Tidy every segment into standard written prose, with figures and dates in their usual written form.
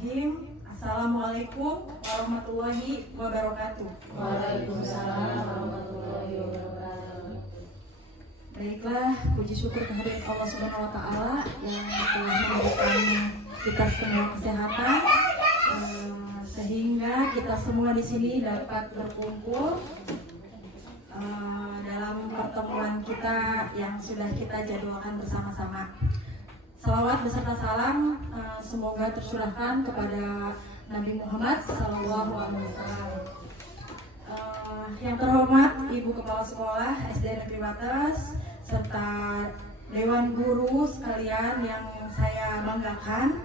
Bismillahirrahmanirrahim. Assalamualaikum warahmatullahi wabarakatuh. Waalaikumsalam warahmatullahi wabarakatuh. Baiklah, puji syukur kehadirat Allah Subhanahu wa taala yang telah memberikan kita semua kesehatan sehingga kita semua di sini dapat berkumpul dalam pertemuan kita yang sudah kita jadwalkan bersama-sama. Salawat beserta salam semoga tercurahkan kepada Nabi Muhammad SAW. Yang terhormat Ibu Kepala Sekolah SD Negeri Wates serta Dewan Guru sekalian yang saya banggakan.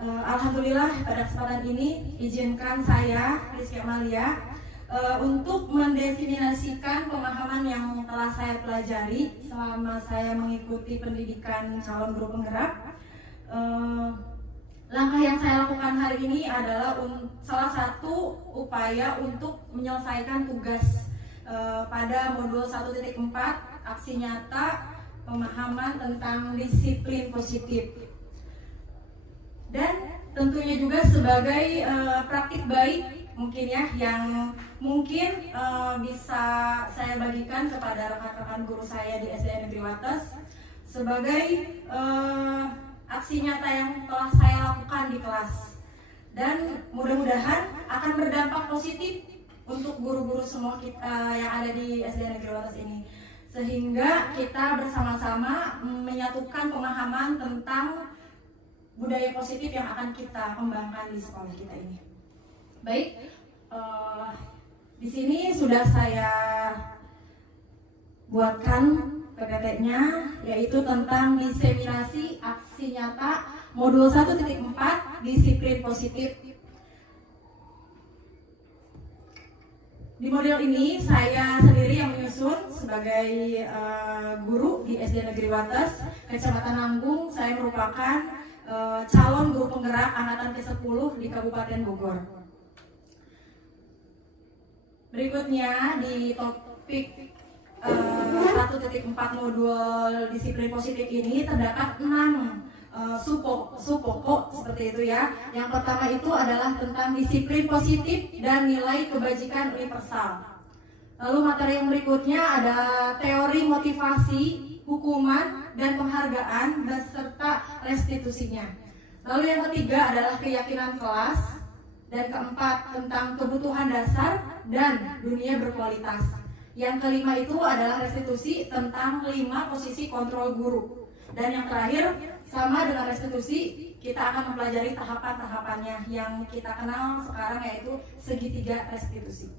Alhamdulillah pada kesempatan ini izinkan saya Rizky Amalia untuk mendefinisikan pemahaman yang telah saya pelajari selama saya mengikuti pendidikan calon guru penggerak. Langkah yang saya lakukan hari ini adalah salah satu upaya untuk menyelesaikan tugas pada modul 1.4 aksi nyata pemahaman tentang disiplin positif. Dan tentunya juga sebagai praktik baik mungkin ya yang mungkin bisa saya bagikan kepada rekan-rekan guru saya di SD Negeri Wates sebagai aksi nyata yang telah saya lakukan di kelas, dan mudah-mudahan akan berdampak positif untuk guru-guru semua kita yang ada di SD Negeri Wates ini, sehingga kita bersama-sama menyatukan pemahaman tentang budaya positif yang akan kita kembangkan di sekolah kita ini. Baik, di sini sudah saya buatkan PPT-nya, yaitu tentang diseminasi aksi nyata modul 1.4 disiplin positif. Di model ini saya sendiri yang menyusun sebagai guru di SD Negeri Wates, Kecamatan Nanggung. Saya merupakan calon guru penggerak angkatan ke-10 di Kabupaten Bogor. Berikutnya di topik 1.4 modul disiplin positif ini terdapat 6 sub-pokok seperti itu ya. Yang pertama itu adalah tentang disiplin positif dan nilai kebajikan universal. Lalu materi yang berikutnya ada teori motivasi, hukuman, dan penghargaan beserta restitusinya. Lalu yang ketiga adalah keyakinan kelas. Dan keempat tentang kebutuhan dasar dan dunia berkualitas. Yang kelima itu adalah restitusi tentang 5 posisi kontrol guru. Dan yang terakhir sama dengan restitusi, kita akan mempelajari tahapan-tahapannya yang kita kenal sekarang, yaitu segitiga restitusi.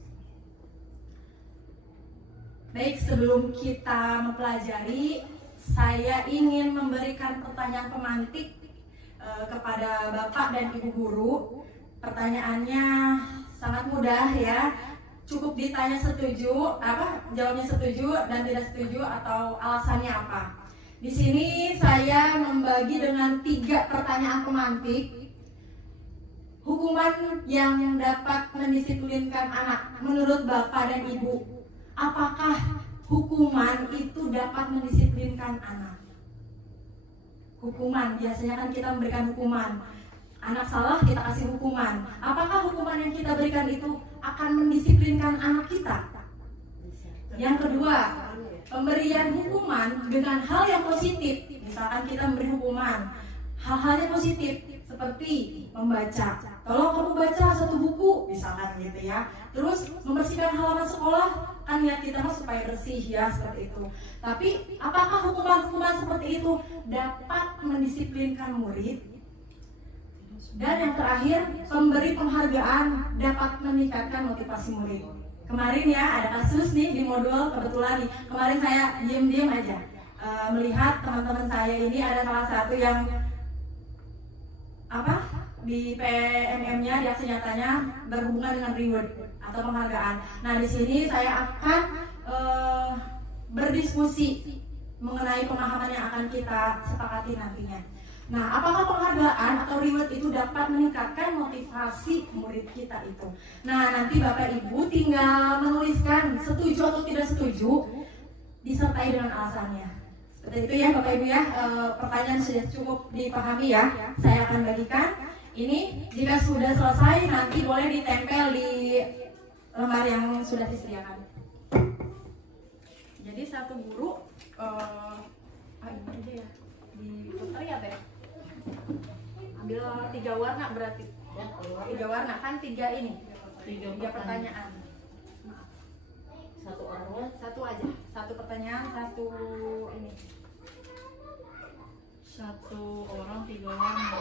Baik, sebelum kita mempelajari, saya ingin memberikan pertanyaan pemantik kepada Bapak dan Ibu guru. Pertanyaannya sangat mudah ya, cukup ditanya jawabnya setuju dan tidak setuju atau alasannya apa. Di sini saya membagi dengan 3 pertanyaan pemantik. Hukuman yang dapat mendisiplinkan anak menurut Bapak dan Ibu, apakah hukuman itu dapat mendisiplinkan anak? Hukuman, biasanya kan kita memberikan hukuman. Anak salah, kita kasih hukuman. Apakah hukuman yang kita berikan itu akan mendisiplinkan anak kita? Yang kedua, pemberian hukuman dengan hal yang positif. Misalkan kita memberi hukuman, hal-hal yang positif seperti membaca. Tolong kamu baca 1 buku, misalkan gitu ya. Terus membersihkan halaman sekolah, kan niat kita supaya bersih ya, seperti itu. Tapi apakah hukuman-hukuman seperti itu dapat mendisiplinkan murid? Dan yang terakhir, pemberi penghargaan dapat meningkatkan motivasi murid. Kemarin ya ada kasus nih di modul, kebetulan nih kemarin saya diam-diam aja melihat teman-teman saya ini ada salah satu yang di PMM-nya, di aksi nyatanya berhubungan dengan reward atau penghargaan. Nah, di sini saya akan berdiskusi mengenai pemahaman yang akan kita sepakati nantinya. Nah, apakah penghargaan atau reward itu dapat meningkatkan motivasi murid kita itu? Nah, nanti Bapak Ibu tinggal menuliskan setuju atau tidak setuju, disertai dengan alasannya. Seperti itu ya Bapak Ibu ya, pertanyaan sudah cukup dipahami ya. Saya akan bagikan. Ini jika sudah selesai nanti boleh ditempel di lembar yang sudah disediakan. Jadi satu guru ini aja ya, diputar ya Teh. Ambil 3 warna berarti. Ya, 3 warna kan 3 ini. 3 pertanyaan. Satu orangnya Satu aja, 1 pertanyaan, 1 ini. 1 orang 3 warna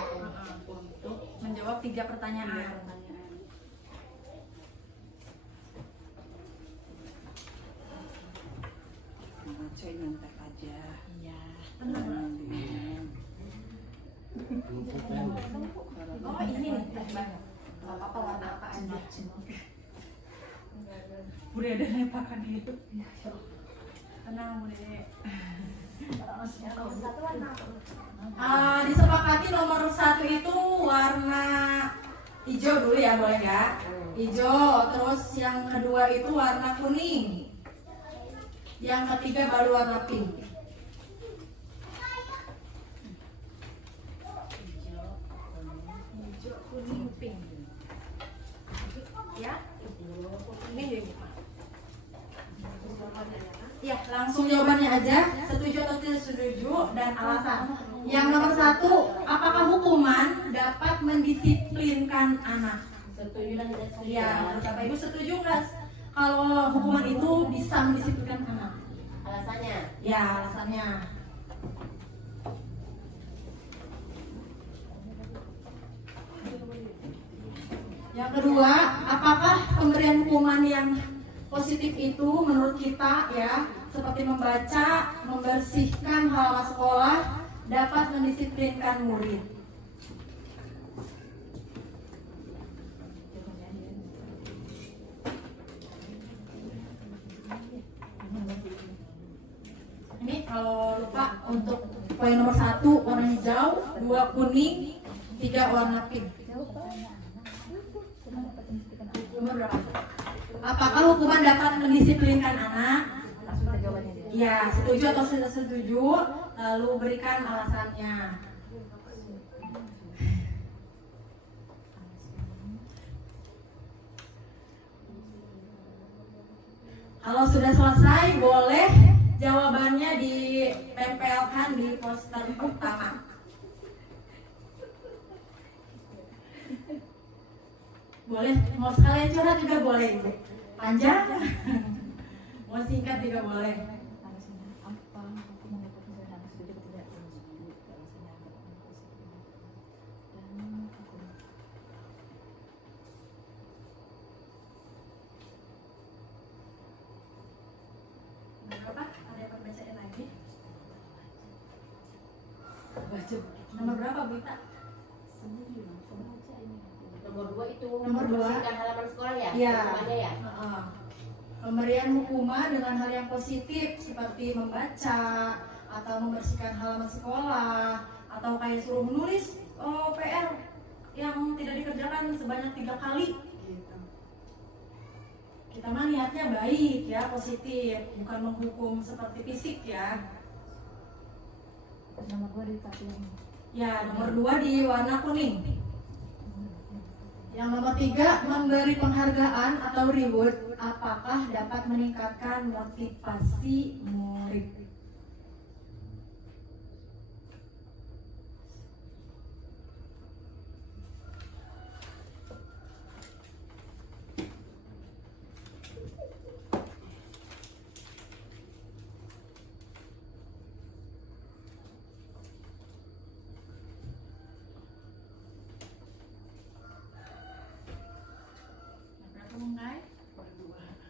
untuk Menjawab 3 pertanyaan. pertanyaan. Saya nyantek aja. Iya. Oh ini nih, banyak. Gak apa-apa warna apa aja. Udah ada nempakan itu. Tenang Bude. Disepakati nomor 1 itu warna hijau dulu ya, boleh nggak? Hijau, terus yang kedua itu warna kuning, yang ketiga baru warna pink. Hijau, kuning, pink. Ya, ini jadi. Ya, langsung jawabannya aja, setuju atau tidak setuju dan alasan. Yang nomor 1, apakah hukuman dapat mendisiplinkan anak? setuju dan tidak setuju. Ya, Bapak Ibu setuju nggak kalau hukuman itu bisa mendisiplinkan anak? Alasannya Ya, alasannya. Yang kedua, apakah pemberian hukuman yang positif itu menurut kita ya, seperti membaca, membersihkan halaman sekolah, dapat mendisiplinkan murid? Ini kalau lupa untuk poin nomor 1 warna hijau, 2 kuning, 3 warna pink. Nomor berapa? Apakah hukuman dapat mendisiplinkan anak? Ya, setuju atau tidak setuju? Lalu berikan alasannya. Kalau sudah selesai, boleh jawabannya ditempelkan di poster utama. Boleh, mau sekalian curhat juga boleh, Ibu. Panjang, mau singkat juga boleh. Berapa? Ada yang bacain lagi? Baca. Nomor berapa, Bu Ita? nomor 2 itu Nomor 2. membersihkan halaman sekolah ya? Iya. Hukumannya ya? Pemberian hukuman dengan hal yang positif seperti membaca atau membersihkan halaman sekolah atau kayak suruh menulis PR yang tidak dikerjakan sebanyak 3 kali gitu. Kita mah niatnya baik ya, positif, bukan menghukum seperti fisik ya. Nomor 2 di tabel. Ya, nomor 2 di warna kuning. Yang nomor 3, memberi penghargaan atau reward, apakah dapat meningkatkan motivasi murid?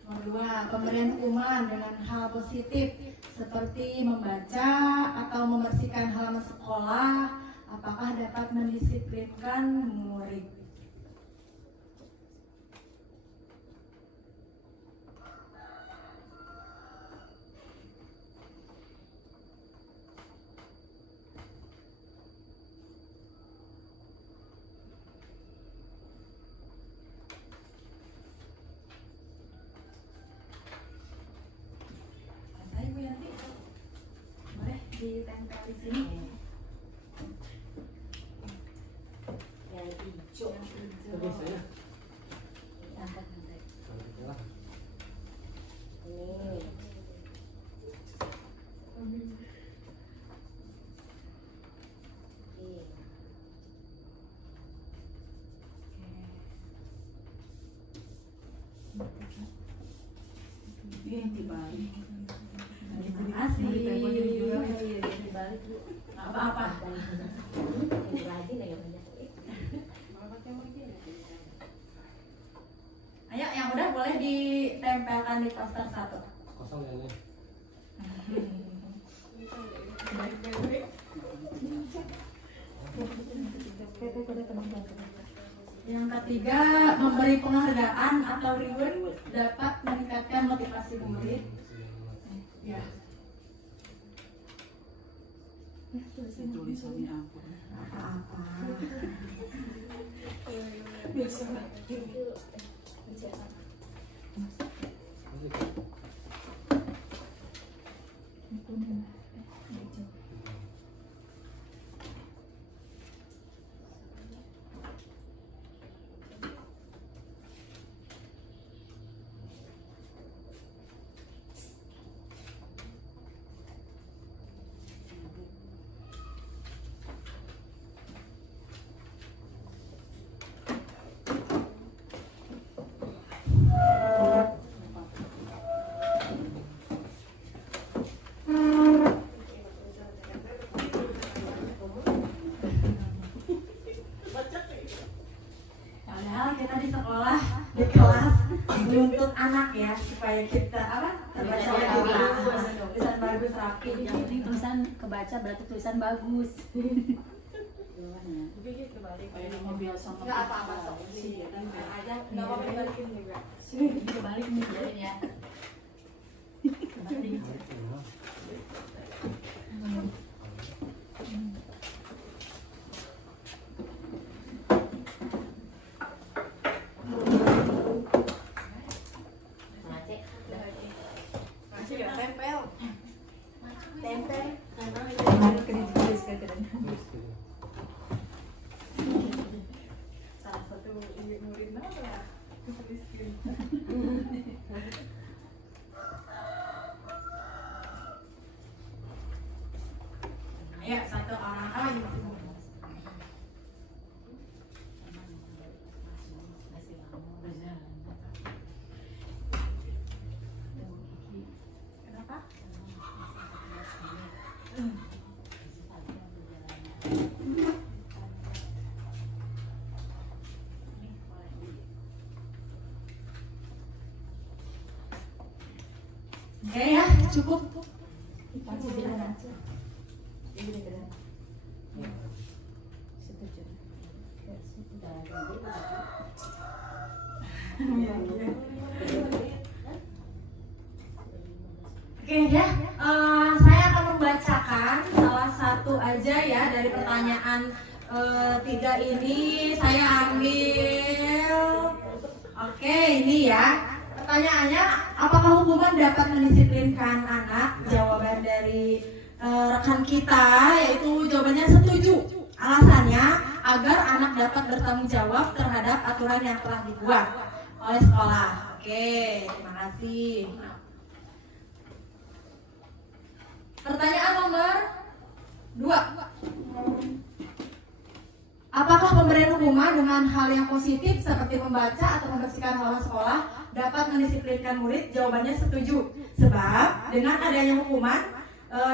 Nomor 2, pemberian hukuman dengan hal positif seperti membaca atau membersihkan halaman sekolah, apakah dapat mendisiplinkan murid? Ibu Yanti, boleh ditempel di sini. Yang 3 dibalik. Terima kasih. Dibalik Bu. Apa-apa. Ini lagi nih yang banyak. Ayo, yang udah boleh ditempelkan di poster 1. Kosong ya ini. Yang ketiga, memberi penghargaan atau reward dapat meningkatkan motivasi murid. Ya. Tulisannya ampun. Apa-apa. Padahal kita di sekolah, di kelas menuntut anak ya supaya kita terbaca bagus, tulisan bagus rapi. Yang penting tulisan kebaca berarti tulisan bagus. Kayak mau biasa Nggak apa-apa sok sini aja, nggak apa-apa dibalikin juga. Kebalik nih jadinya. Ngacek. Masih ya tempel. Tempel. Salah satu murid apa ya? Ayo, satu orang lagi. Kenapa? Oke ya, cukup. Oke ya, saya akan membacakan salah satu aja ya dari pertanyaan 3 ini. Saya ambil. Oke, ini ya. Pertanyaannya, apakah hukuman dapat mendisiplinkan anak? Jawaban dari rekan kita yaitu jawabannya setuju. Alasannya agar anak dapat bertanggung jawab terhadap aturan yang telah dibuat oleh sekolah. Oke, terima kasih. Pertanyaan nomor 2. Apakah pemberian hukuman dengan hal yang positif seperti membaca atau membersihkan halaman sekolah dapat mendisiplinkan murid? Jawabannya setuju. Sebab dengan adanya hukuman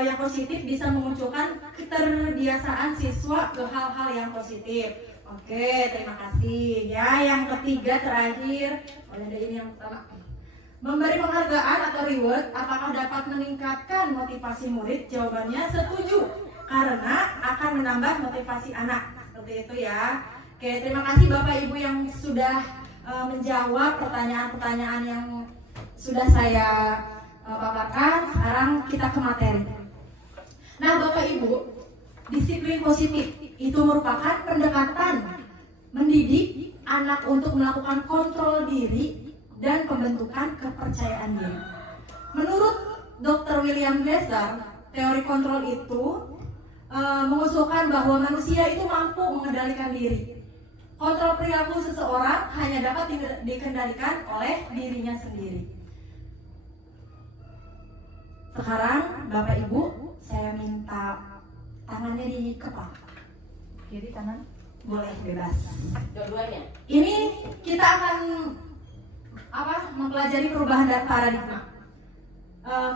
yang positif bisa memunculkan keterbiasaan siswa ke hal-hal yang positif. Oke, terima kasih. Ya, yang ketiga terakhir, ada ini yang pertama. Memberi penghargaan atau reward apakah dapat meningkatkan motivasi murid? Jawabannya setuju, karena akan menambah motivasi anak. Seperti itu ya. Oke, terima kasih Bapak Ibu yang sudah menjawab pertanyaan-pertanyaan yang sudah saya paparkan. Sekarang kita ke materi. Nah, Bapak Ibu, disiplin positif itu merupakan pendekatan mendidik anak untuk melakukan kontrol diri dan pembentukan kepercayaan diri. Menurut Dr. William Glasser, teori kontrol itu mengusulkan bahwa manusia itu mampu mengendalikan diri. Kontrol perilaku seseorang hanya dapat dikendalikan oleh dirinya sendiri. Sekarang Bapak Ibu, saya minta tangannya di kepala. Kiri kanan. Boleh bebas. Dua-duanya. Ini kita akan mempelajari perubahan paradigma.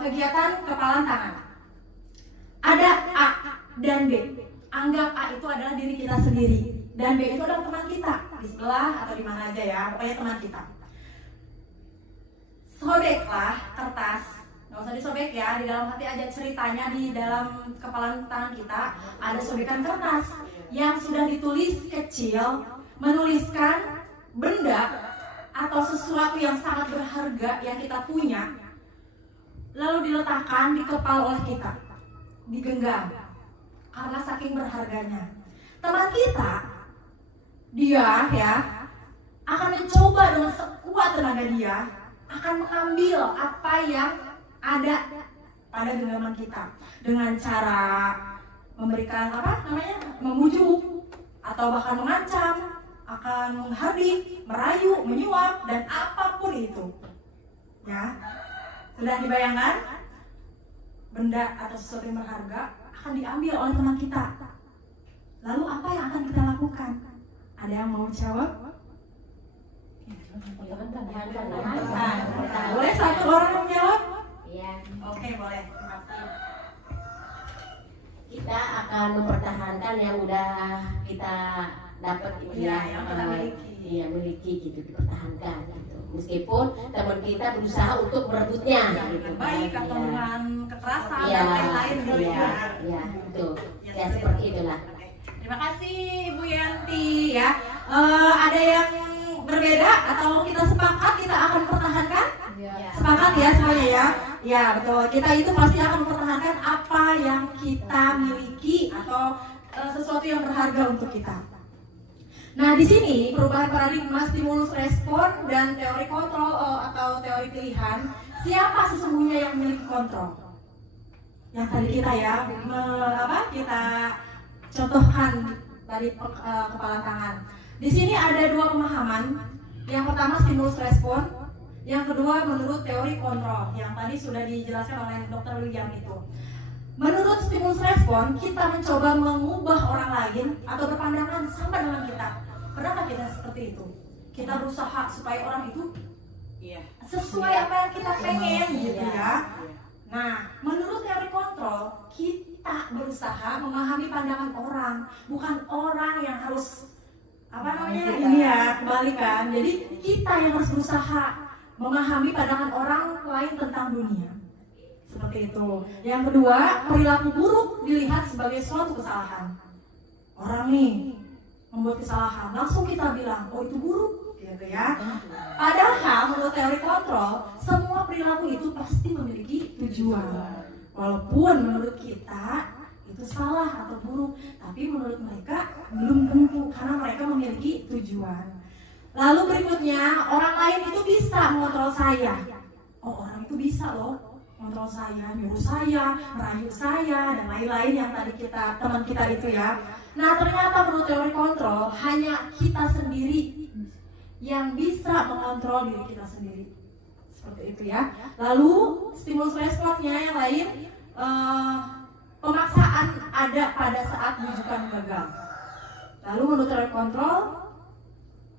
Kegiatan kepalan tangan. Ada A dan B. Anggap A itu adalah diri kita sendiri dan B itu adalah teman kita di sebelah atau di mana aja ya, pokoknya teman kita. Sobeklah kertas, nggak usah disobek ya, di dalam hati aja ceritanya. Di dalam kepalan tangan kita ada sobekan kertas yang sudah ditulis kecil, menuliskan benda atau sesuatu yang sangat berharga yang kita punya, lalu diletakkan di kepala oleh kita, digenggam karena saking berharganya. Teman kita, dia ya akan mencoba dengan sekuat tenaga dia, akan mengambil apa yang ada pada genggaman kita dengan cara memberikan memujuk atau bahkan mengancam, akan menghardik, merayu, menyuap, dan apapun itu. Ya, sudah dibayangkan? Benda atau sesuatu yang berharga akan diambil oleh teman kita. Lalu apa yang akan kita lakukan? Ada yang mau jawab? Boleh satu orang yang jawab? Iya. Oke, boleh. Terima kasih. Kita akan mempertahankan yang udah kita dapat itu Iya, ya, yang kita miliki. Iya, miliki gitu, dipertahankan gitu. Meskipun teman kita berusaha untuk merebutnya gitu. Baik atau Iya. dengan kekerasan Iya, dan lain-lain gitu iya, ya. iya, betul. Ya, Ya seperti itulah. Terima kasih Ibu Yanti ya. Ada yang berbeda atau kita sepakat kita akan pertahankan? Iya. Sepakat ya semuanya ya. Ya betul. Kita itu pasti akan mempertahankan apa yang kita miliki atau sesuatu yang berharga untuk kita. Nah di sini perubahan paradigma, stimulus respon dan teori kontrol atau teori pilihan. Siapa sesungguhnya yang memiliki kontrol? Yang tadi kita ya kita contohkan dari kepala tangan. Di sini ada dua pemahaman. Yang pertama stimulus respon, yang kedua menurut teori kontrol yang tadi sudah dijelaskan oleh Dr. William itu. Menurut stimulus respon, kita mencoba mengubah orang lain atau berpandangan sama dengan kita. Pernahkah kita seperti itu? Kita berusaha supaya orang itu sesuai apa yang kita pengen gitu ya. Nah, menurut teori kontrol, kita berusaha memahami pandangan orang, bukan orang yang harus ini ya, kebalikan. Jadi kita yang harus berusaha memahami pandangan orang lain tentang dunia. Seperti itu. Yang kedua, perilaku buruk dilihat sebagai suatu kesalahan. Orang nih membuat kesalahan, langsung kita bilang, oh itu buruk, gitu ya. Padahal menurut teori kontrol, semua perilaku itu pasti memiliki tujuan. Walaupun menurut kita itu salah atau buruk, tapi menurut mereka belum tentu karena mereka memiliki tujuan. Lalu berikutnya, orang lain itu bisa mengontrol saya. Oh orang itu bisa loh mengontrol saya, nyuruh saya, merayu saya, dan lain-lain yang tadi teman kita itu ya. Nah ternyata menurut teori kontrol hanya kita sendiri yang bisa mengontrol diri kita sendiri. Seperti itu ya. Lalu stimulus responnya yang lain, pemaksaan ada pada saat bujukan gagal. Lalu menurut teori kontrol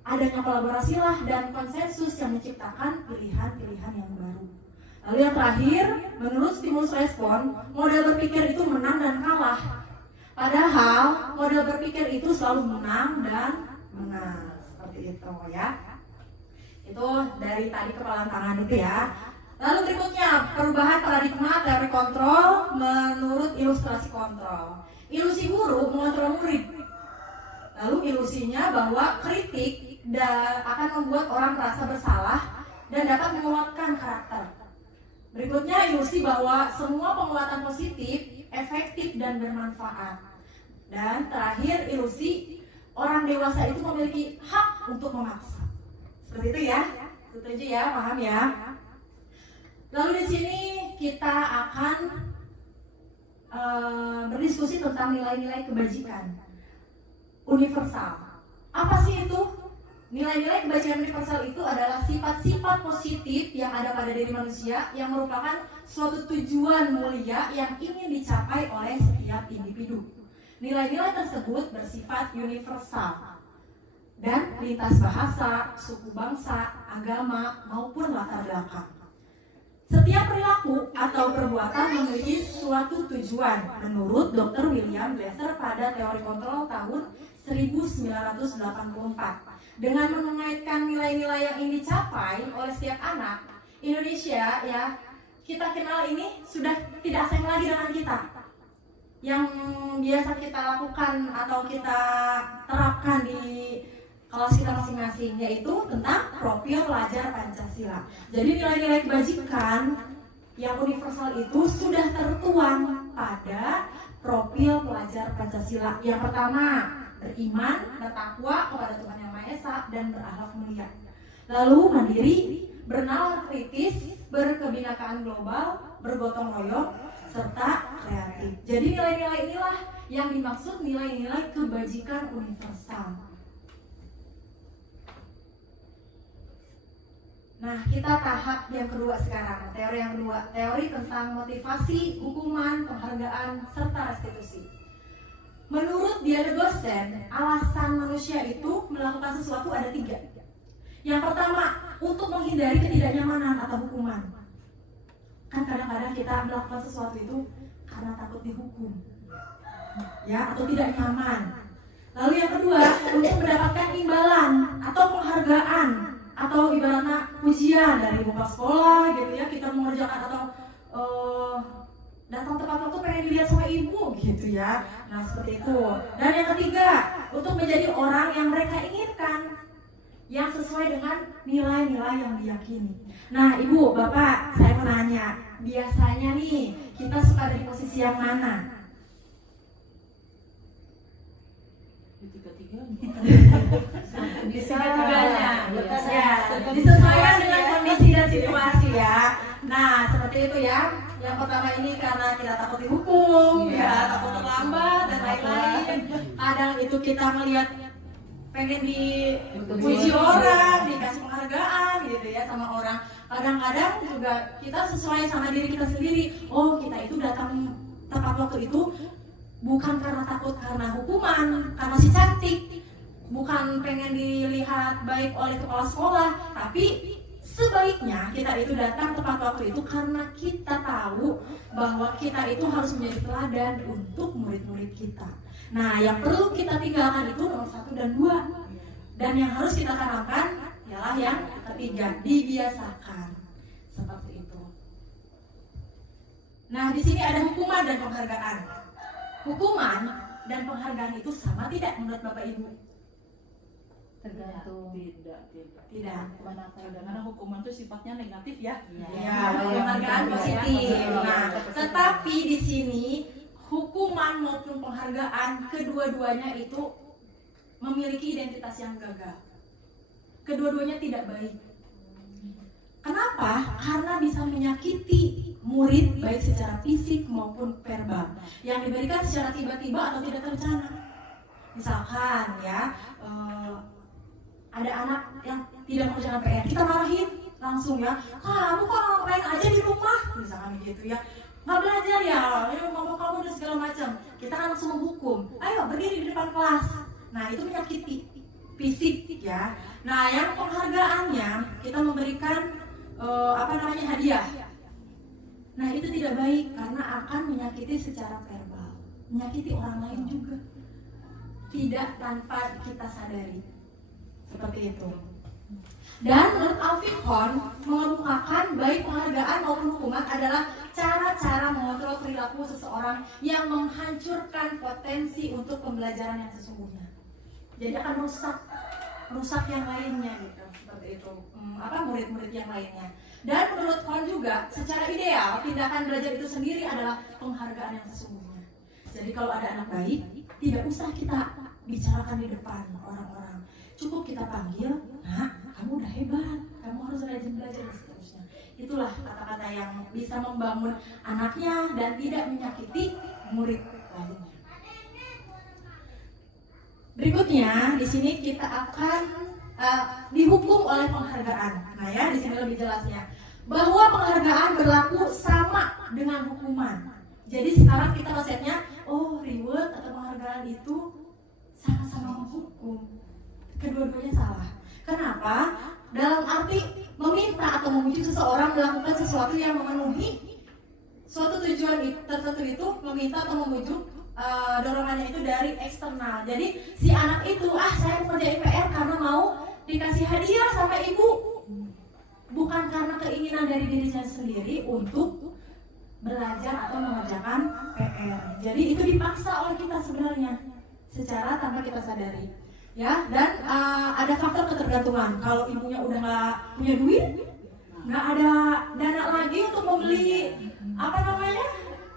adanya kolaborasilah dan konsensus yang menciptakan pilihan-pilihan yang baru. Lalu yang terakhir, menurut stimulus respon, model berpikir itu menang dan kalah. Padahal model berpikir itu selalu menang dan menang. Seperti itu ya. Itu dari tadi kepalan tangan itu ya. Lalu berikutnya, perubahan paradigma teori kontrol menurut ilustrasi kontrol. Ilusi guru mengontrol murid. Lalu ilusinya bahwa kritik akan membuat orang merasa bersalah dan dapat menguatkan karakter. Berikutnya ilusi bahwa semua penguatan positif, efektif dan bermanfaat. Dan terakhir ilusi orang dewasa itu memiliki hak untuk memaksa. Seperti itu ya, setuju ya, paham ya? Lalu di sini kita akan berdiskusi tentang nilai-nilai kebajikan universal. Apa sih itu? Nilai-nilai kebajikan universal itu adalah sifat-sifat positif yang ada pada diri manusia yang merupakan suatu tujuan mulia yang ingin dicapai oleh setiap individu. Nilai-nilai tersebut bersifat universal. dan lintas bahasa, suku bangsa, agama, maupun latar belakang. Setiap perilaku atau perbuatan memiliki suatu tujuan menurut Dr. William Glasser pada teori kontrol tahun 1984. Dengan mengaitkan nilai-nilai yang ingin dicapai oleh setiap anak, Indonesia ya, kita kenal ini sudah tidak asing lagi dengan kita. Yang biasa kita lakukan atau kita terapkan di kelas kita masing-masing, yaitu tentang profil pelajar Pancasila. Jadi nilai-nilai kebajikan yang universal itu sudah tertuang pada profil pelajar Pancasila. Yang pertama, beriman, bertakwa kepada Tuhan Yang Maha Esa, dan berakhlak mulia. Lalu mandiri, bernalar kritis, berkebinekaan global, bergotong royong, serta kreatif. Jadi nilai-nilai inilah yang dimaksud nilai-nilai kebajikan universal. Nah, kita tahap yang kedua sekarang, teori yang kedua, teori tentang motivasi, hukuman, penghargaan, serta restitusi. Menurut Diana Gosen, alasan manusia itu melakukan sesuatu ada 3. Yang pertama, untuk menghindari ketidaknyamanan atau hukuman. Kan kadang-kadang kita melakukan sesuatu itu karena takut dihukum, ya, atau tidak nyaman. Lalu yang kedua, untuk mendapatkan imbalan atau penghargaan, atau ibaratnya pujian dari bapak sekolah gitu ya, kita mengerjakan atau datang tepat waktu pengen dilihat sama ibu gitu ya. Nah seperti itu. Dan yang ketiga, untuk menjadi orang yang mereka inginkan, yang sesuai dengan nilai-nilai yang diyakini. Nah ibu, bapak, saya mau nanya, biasanya nih kita suka dari posisi yang mana? Tiga-tiganya. Ya, disesuaikan dengan kondisi dan situasi ya. Nah seperti itu ya. Yang pertama ini karena kita takut dihukum, ya, takut terlambat dan lain-lain. Kadang itu kita melihat pengen dipuji orang, dikasih penghargaan gitu ya sama orang. Kadang-kadang juga kita sesuai sama diri kita sendiri. Oh kita itu datang tepat waktu itu bukan karena takut karena hukuman, karena si cantik, bukan pengen dilihat baik oleh kepala sekolah, tapi sebaiknya kita itu datang tepat waktu itu karena kita tahu bahwa kita itu harus menjadi teladan untuk murid-murid kita. Nah, yang perlu kita tinggalkan itu nomor 1 dan 2. Dan yang harus kita tanamkan ialah yang ketiga, dibiasakan. Seperti itu. Nah, di sini ada hukuman dan penghargaan. Hukuman dan penghargaan itu sama tidak menurut Bapak Ibu? Tergantung. Tidak. Hukuman apa ya? Karena hukuman itu sifatnya negatif ya. Ya, penghargaan positif. Nah, tetapi di sini hukuman maupun penghargaan kedua-duanya itu memiliki identitas yang gagal. Kedua-duanya tidak baik. Kenapa? Karena bisa menyakiti murid baik secara fisik maupun verbal yang diberikan secara tiba-tiba atau tidak terencana. Misalkan ya, ada anak yang tidak mengerjakan PR, kita marahin langsung ya, kamu kok main aja di rumah, misalkan gitu ya, nggak belajar ya, ngomong kamu dan segala macam. Kita kan langsung menghukum, ayo berdiri di depan kelas. Nah itu menyakiti fisik ya. Nah yang penghargaannya kita memberikan hadiah. Nah itu tidak baik karena akan menyakiti secara verbal, menyakiti orang lain juga, tidak tanpa kita sadari. Seperti itu. Dan menurut Alfie-Kohn mengemukakan baik penghargaan maupun hukuman adalah cara-cara mengontrol perilaku seseorang yang menghancurkan potensi untuk pembelajaran yang sesungguhnya. Jadi akan merusak yang lainnya gitu, seperti itu. Murid-murid yang lainnya. Dan menurut Kohn juga, secara ideal tindakan belajar itu sendiri adalah penghargaan yang sesungguhnya. Jadi kalau ada anak baik, tidak usah kita bicarakan di depan orang-orang. Cukup kita panggil, nah kamu udah hebat, kamu harus rajin belajar dan seterusnya. Itulah kata-kata yang bisa membangun anaknya dan tidak menyakiti murid lainnya. Berikutnya di sini kita akan dihukum oleh penghargaan. Nah ya, di sini lebih jelasnya bahwa penghargaan berlaku sama dengan hukuman. Jadi sekarang kita konsepnya, oh reward atau penghargaan itu sama-sama menghukum. Kedua-duanya salah. Kenapa? Dalam arti meminta atau memuji seseorang melakukan sesuatu yang memenuhi suatu tujuan tertentu itu, meminta atau memujuk dorongannya itu dari eksternal. Jadi si anak itu, saya mau kerjain PR karena mau dikasih hadiah sama ibu, bukan karena keinginan dari dirinya sendiri untuk belajar atau mengerjakan PR. Jadi itu dipaksa oleh kita sebenarnya secara tanpa kita sadari, ya. Dan ada faktor ketergantungan. Kalau ibunya udah nggak punya duit, nggak ada dana lagi untuk membeli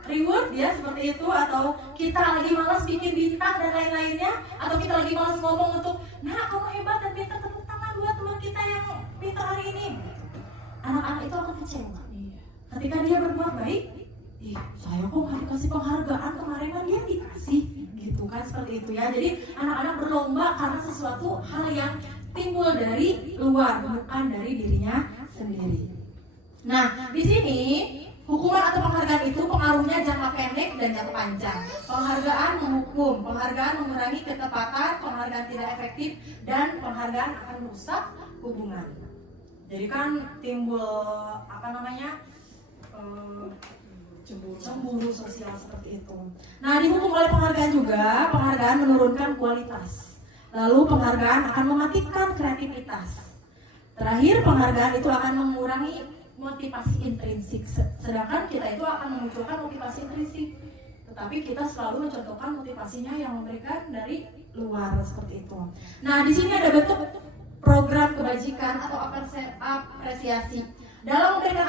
reward ya seperti itu, atau kita lagi malas bikin bintang dan lain-lainnya, atau kita lagi malas ngomong untuk kamu hebat dan pintar, tepuk tangan buat teman kita yang pintar hari ini. Anak-anak itu akan kecewa. Ketika dia berbuat baik, saya kok nggak dikasih penghargaan, kemarin kan dia dikasih, gitu kan, seperti itu ya. Jadi anak-anak berlomba karena sesuatu hal yang timbul dari luar, bukan dari dirinya sendiri. Nah, di sini hukuman atau penghargaan itu pengaruhnya jangka pendek dan jangka panjang. Penghargaan menghukum, penghargaan mengurangi ketepatan, penghargaan tidak efektif, dan penghargaan akan merusak hubungan. Jadi kan timbul cemburu sosial seperti itu. Nah, dihukum oleh penghargaan juga, penghargaan menurunkan kualitas. Lalu penghargaan akan mematikan kreativitas. Terakhir, penghargaan itu akan mengurangi motivasi intrinsik, sedangkan kita itu akan memunculkan motivasi intrinsik, tetapi kita selalu mencontohkan motivasinya yang memberikan dari luar seperti itu. Nah, di sini ada bentuk program kebajikan atau apresiasi. Dalam memberikan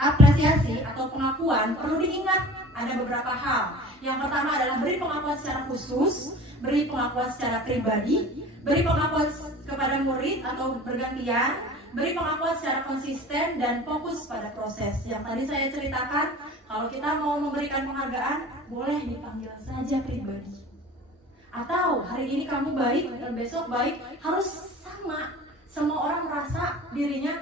apresiasi atau pengakuan perlu diingat ada beberapa hal. Yang pertama adalah beri pengakuan secara khusus, beri pengakuan secara pribadi, beri pengakuan kepada murid atau bergantian, beri pengakuan secara konsisten dan fokus pada proses. Yang tadi saya ceritakan, kalau kita mau memberikan penghargaan, boleh dipanggil saja pribadi. Atau hari ini kamu baik dan besok baik, harus sama. Semua orang merasa dirinya,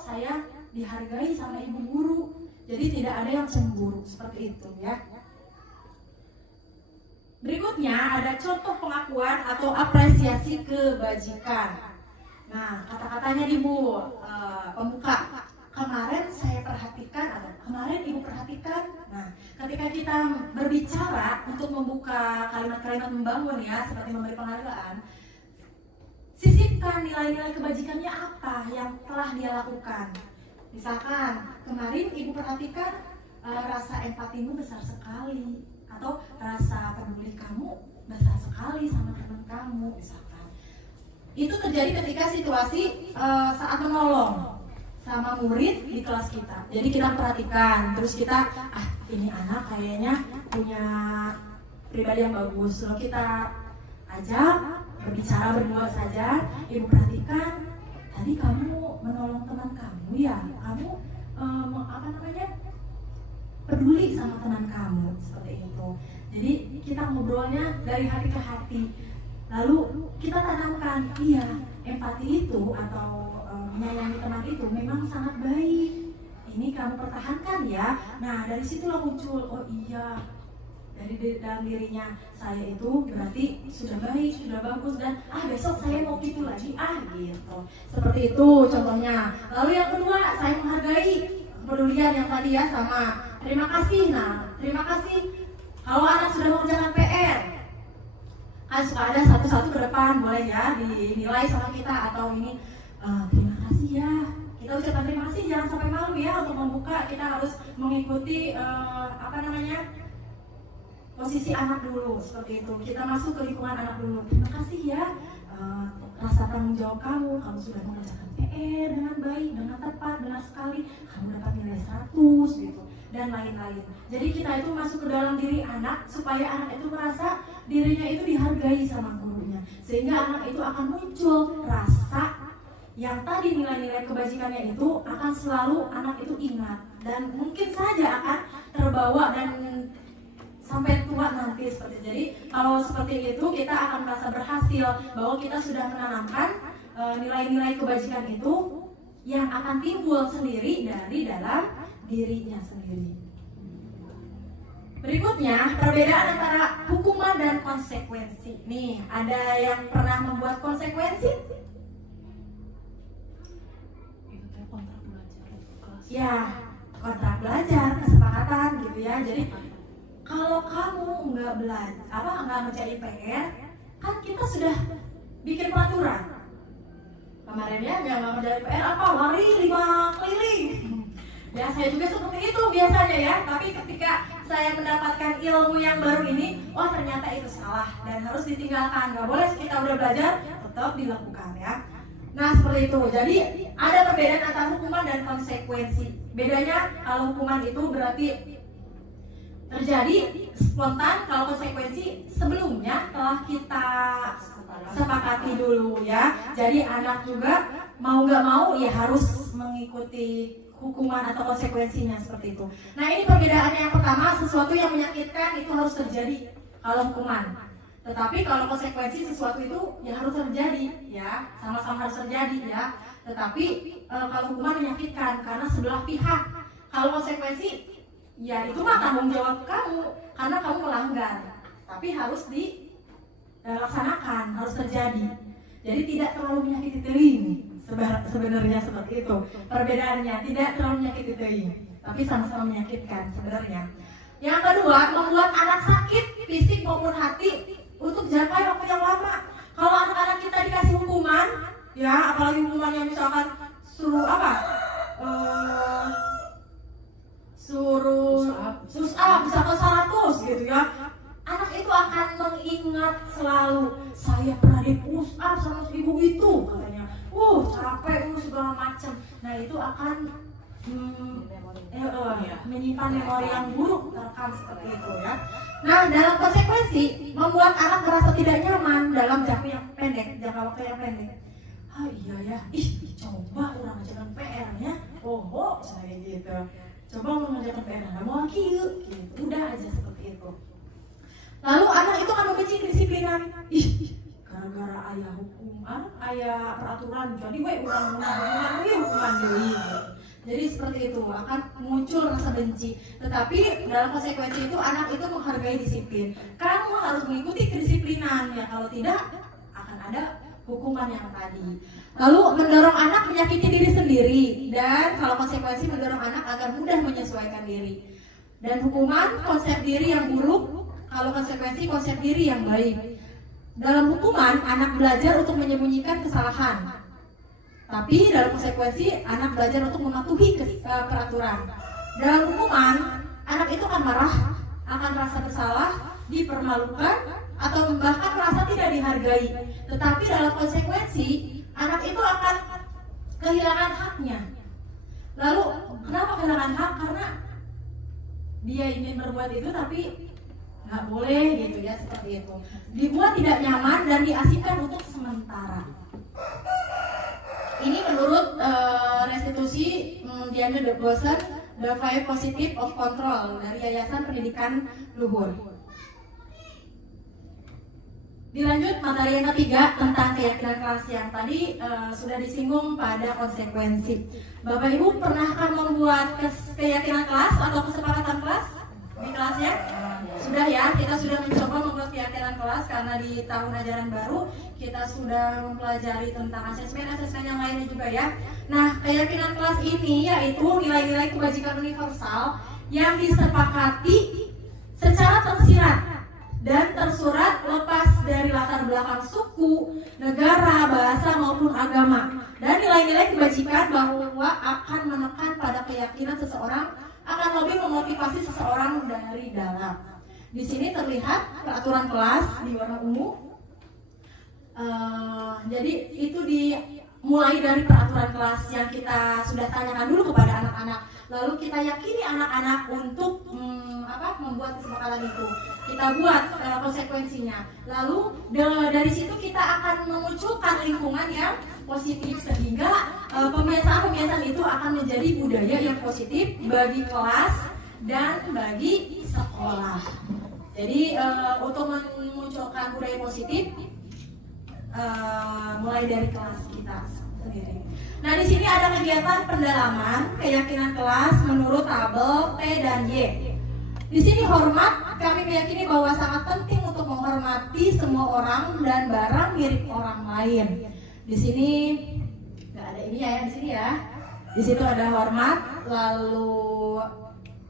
saya dihargai sama ibu guru. Jadi tidak ada yang cemburu, seperti itu ya. Berikutnya ada contoh pengakuan atau apresiasi kebajikan. Nah, kata-katanya di Bu pembuka, kemarin saya perhatikan atau kemarin ibu perhatikan. Nah, ketika kita berbicara untuk membuka kalimat-kalimat membangun ya, seperti memberi penghargaan, sisipkan nilai-nilai kebajikannya apa yang telah dia lakukan. Misalkan, kemarin ibu perhatikan rasa empatimu besar sekali, atau rasa peduli kamu besar sekali sama teman kamu, misalkan. Itu terjadi ketika situasi saat menolong sama murid di kelas kita. Jadi kita perhatikan, terus kita, ini anak kayaknya punya pribadi yang bagus. Lalu kita ajak berbicara berdua saja. Ibu perhatikan, tadi kamu menolong teman kamu ya, kamu peduli sama teman kamu, seperti itu. Jadi kita ngobrolnya dari hati ke hati. Lalu kita tanamkan, empati itu atau menyayangi teman itu memang sangat baik. Ini kamu pertahankan ya. Nah, dari situlah muncul, dari dalam dirinya, saya itu berarti sudah baik, sudah bagus, dan besok saya mau gitu lagi, gitu. Seperti itu contohnya. Lalu yang kedua, saya menghargai kepedulian yang tadi ya, sama terima kasih. Nah, terima kasih kalau anak sudah mengerjakan PR. Kan suka ada satu-satu ke depan, boleh ya dinilai sama kita, atau ini terima kasih ya. Kita ucapkan terima kasih, jangan sampai malu ya untuk membuka. Kita harus mengikuti posisi anak dulu, seperti itu. Kita masuk ke lingkungan anak dulu. Terima kasih ya, rasa tanggung jawab kamu sudah mengerjakan PR dengan baik, dengan tepat, benar sekali. Kamu dapat nilai 100 gitu, dan lain-lain. Jadi kita itu masuk ke dalam diri anak supaya anak itu merasa dirinya itu dihargai sama gurunya, sehingga anak itu akan muncul rasa yang tadi nilai-nilai kebajikannya itu akan selalu anak itu ingat, dan mungkin saja akan terbawa dan sampai tua nanti seperti itu. Jadi kalau seperti itu kita akan merasa berhasil bahwa kita sudah menanamkan nilai-nilai kebajikan itu yang akan timbul sendiri dari dalam dirinya sendiri. Berikutnya, perbedaan antara hukuman dan konsekuensi. Nih, ada yang pernah membuat konsekuensi? Itu teh kontrak belajar untuk kelas. Ya, kontrak belajar, kesepakatan gitu ya. Jadi kalau kamu nggak belajar, nggak ngerjain PR, kan kita sudah bikin peraturan. Kemarin ya, yang nggak ngerjain PR lari 5 keliling. Ya, saya juga seperti itu biasanya ya. Tapi ketika saya mendapatkan ilmu yang baru ini, oh ternyata itu salah dan harus ditinggalkan. Nggak boleh kita udah belajar, tetap dilakukan ya. Nah seperti itu. Jadi ada perbedaan antara hukuman dan konsekuensi. Bedanya kalau hukuman itu berarti terjadi spontan, kalau konsekuensi sebelumnya telah kita sepakati dulu ya. Jadi anak juga mau nggak mau ya harus mengikuti hukuman atau konsekuensinya seperti itu. Nah ini perbedaannya. Yang pertama, sesuatu yang menyakitkan itu harus terjadi kalau hukuman. Tetapi kalau konsekuensi sesuatu itu ya harus terjadi ya, sama-sama harus terjadi ya. Tetapi kalau hukuman menyakitkan karena sebelah pihak. Kalau konsekuensi ya itu mah tanggung jawab kamu karena kamu melanggar. Tapi harus dilaksanakan, harus terjadi. Jadi tidak terlalu menyakiti teling. Sebenarnya seperti itu perbedaannya, tidak terlalu menyakiti teling, tapi sama-sama menyakitkan sebenarnya. Yang kedua, membuat anak sakit fisik maupun hati untuk jangka waktu yang lama. Kalau anak-anak kita dikasih hukuman, ya apalagi hukumannya misalkan suruh push up misalkan 100 gitu ya, anak itu akan mengingat selalu, saya pernah di push up sama ibu itu katanya, capek segala macam. Nah itu akan menyimpan memori yang buruk terekam seperti itu ya. Nah dalam konsekuensi, membuat anak merasa tidak nyaman dalam jangka waktu yang pendek. Iya ya, coba orang ngerjakan PR-nya, saya gitu. Coba mengerjakan PR-nya, mau gitu, udah aja seperti itu. Lalu anak itu akan membenci kedisiplinan. Gara-gara ayah hukuman, ayah peraturan, jadi hukuman deui. Jadi seperti itu akan muncul rasa benci. Tetapi dalam konsekuensi itu anak itu menghargai disiplin. Kamu harus mengikuti kedisiplinan ya, kalau tidak akan ada hukuman yang tadi. Lalu mendorong anak menyakiti diri sendiri, dan kalau konsekuensi mendorong anak agar mudah menyesuaikan diri. Dan hukuman konsep diri yang buruk, kalau konsekuensi konsep diri yang baik. Dalam hukuman, anak belajar untuk menyembunyikan kesalahan. Tapi dalam konsekuensi, anak belajar untuk mematuhi peraturan. Dalam hukuman, anak itu akan marah, akan merasa bersalah, dipermalukan, atau bahkan merasa tidak dihargai. Tetapi dalam konsekuensi, anak itu akan kehilangan haknya. Lalu, kenapa kehilangan hak? Karena dia ingin berbuat itu, tapi nggak boleh gitu ya, seperti itu. Dibuat tidak nyaman dan diasingkan untuk sementara. Ini menurut restitusi Diana de Bosen, The 5 Positive of Control dari Yayasan Pendidikan Luhur. Dilanjut materi yang ketiga tentang keyakinan kelas yang tadi sudah disinggung pada konsekuensi. Bapak Ibu pernahkah membuat keyakinan kelas atau kesepakatan kelas di kelasnya? Sudah ya, kita sudah mencoba membuat keyakinan kelas karena di tahun ajaran baru kita sudah mempelajari tentang asesmen yang lainnya juga ya. Nah, keyakinan kelas ini yaitu nilai-nilai kebajikan universal yang disepakati secara tersirat dan tersurat lepas dari latar belakang suku, negara, bahasa maupun agama. Dan nilai-nilai kebajikan bahwa akan menekan pada keyakinan seseorang, akan lebih memotivasi seseorang dari dalam. Di sini terlihat peraturan kelas di warna ungu. Jadi itu dimulai dari peraturan kelas yang kita sudah tanyakan dulu kepada anak-anak. Lalu kita yakini anak-anak untuk membuat kesepakatan itu. Kita buat konsekuensinya. Lalu dari situ kita akan memunculkan lingkungan yang positif sehingga pembiasaan-pembiasaan itu akan menjadi budaya yang positif bagi kelas dan bagi sekolah. Jadi untuk memunculkan budaya positif mulai dari kelas kita sendiri. Nah di sini ada kegiatan pendalaman keyakinan kelas menurut tabel T dan Y. Di sini hormat, kami meyakini bahwa sangat penting untuk menghormati semua orang dan barang milik orang lain. Di sini nggak ada ini ya, di sini ya. Di situ ada hormat, lalu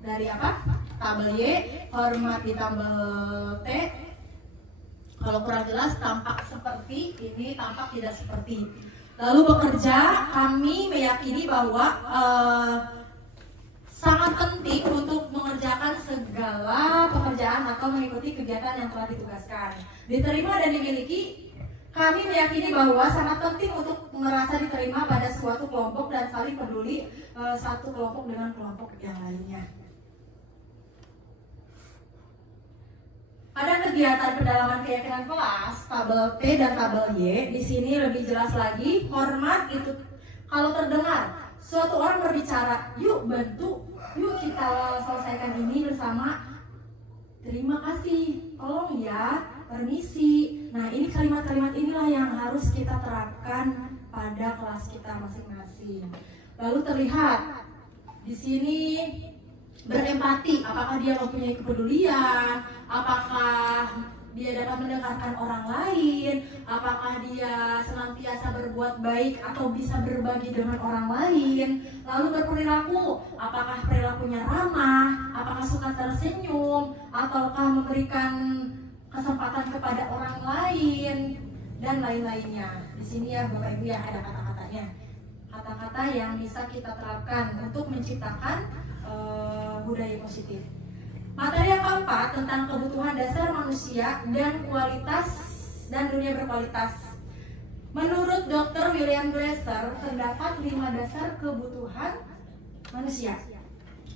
dari apa? Tabel Y, hormat di tabel T. Kalau kurang jelas tampak seperti ini, tampak tidak seperti. Lalu bekerja, kami meyakini bahwa sangat penting untuk mengerjakan segala pekerjaan atau mengikuti kegiatan yang telah ditugaskan. Diterima dan dimiliki, kami meyakini bahwa sangat penting untuk merasa diterima pada suatu kelompok dan saling peduli satu kelompok dengan kelompok yang lainnya. Pada kegiatan pendalaman keyakinan kelas, tabel T dan tabel Y, di sini lebih jelas lagi, hormat itu kalau terdengar suatu orang berbicara, yuk bantu, yuk kita selesaikan ini bersama, terima kasih, tolong ya, permisi. Nah, ini kalimat-kalimat inilah yang harus kita terapkan pada kelas kita masing-masing. Lalu terlihat di sini berempati, apakah dia mempunyai kepedulian, apakah dia dapat mendengarkan orang lain, apakah dia senantiasa berbuat baik atau bisa berbagi dengan orang lain, lalu berperilaku, apakah perilakunya ramah, apakah suka tersenyum, ataukah memberikan kesempatan kepada orang lain, dan lain-lainnya. Di sini ya Bapak Ibu ya ada kata-katanya, kata-kata yang bisa kita terapkan untuk menciptakan budaya positif. Materi yang keempat tentang kebutuhan dasar manusia dan kualitas dan dunia berkualitas. Menurut Dr. William Glasser, terdapat 5 dasar kebutuhan manusia.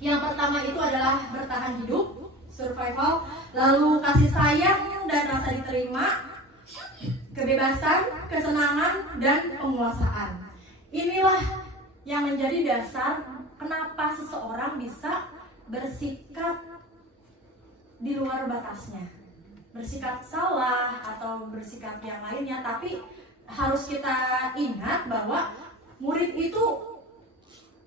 Yang pertama itu adalah bertahan hidup, survival, lalu kasih sayang dan rasa diterima, kebebasan, kesenangan, dan penguasaan. Inilah yang menjadi dasar kenapa seseorang bisa bersikap di luar batasnya, bersikap salah atau bersikap yang lainnya. Tapi harus kita ingat bahwa murid itu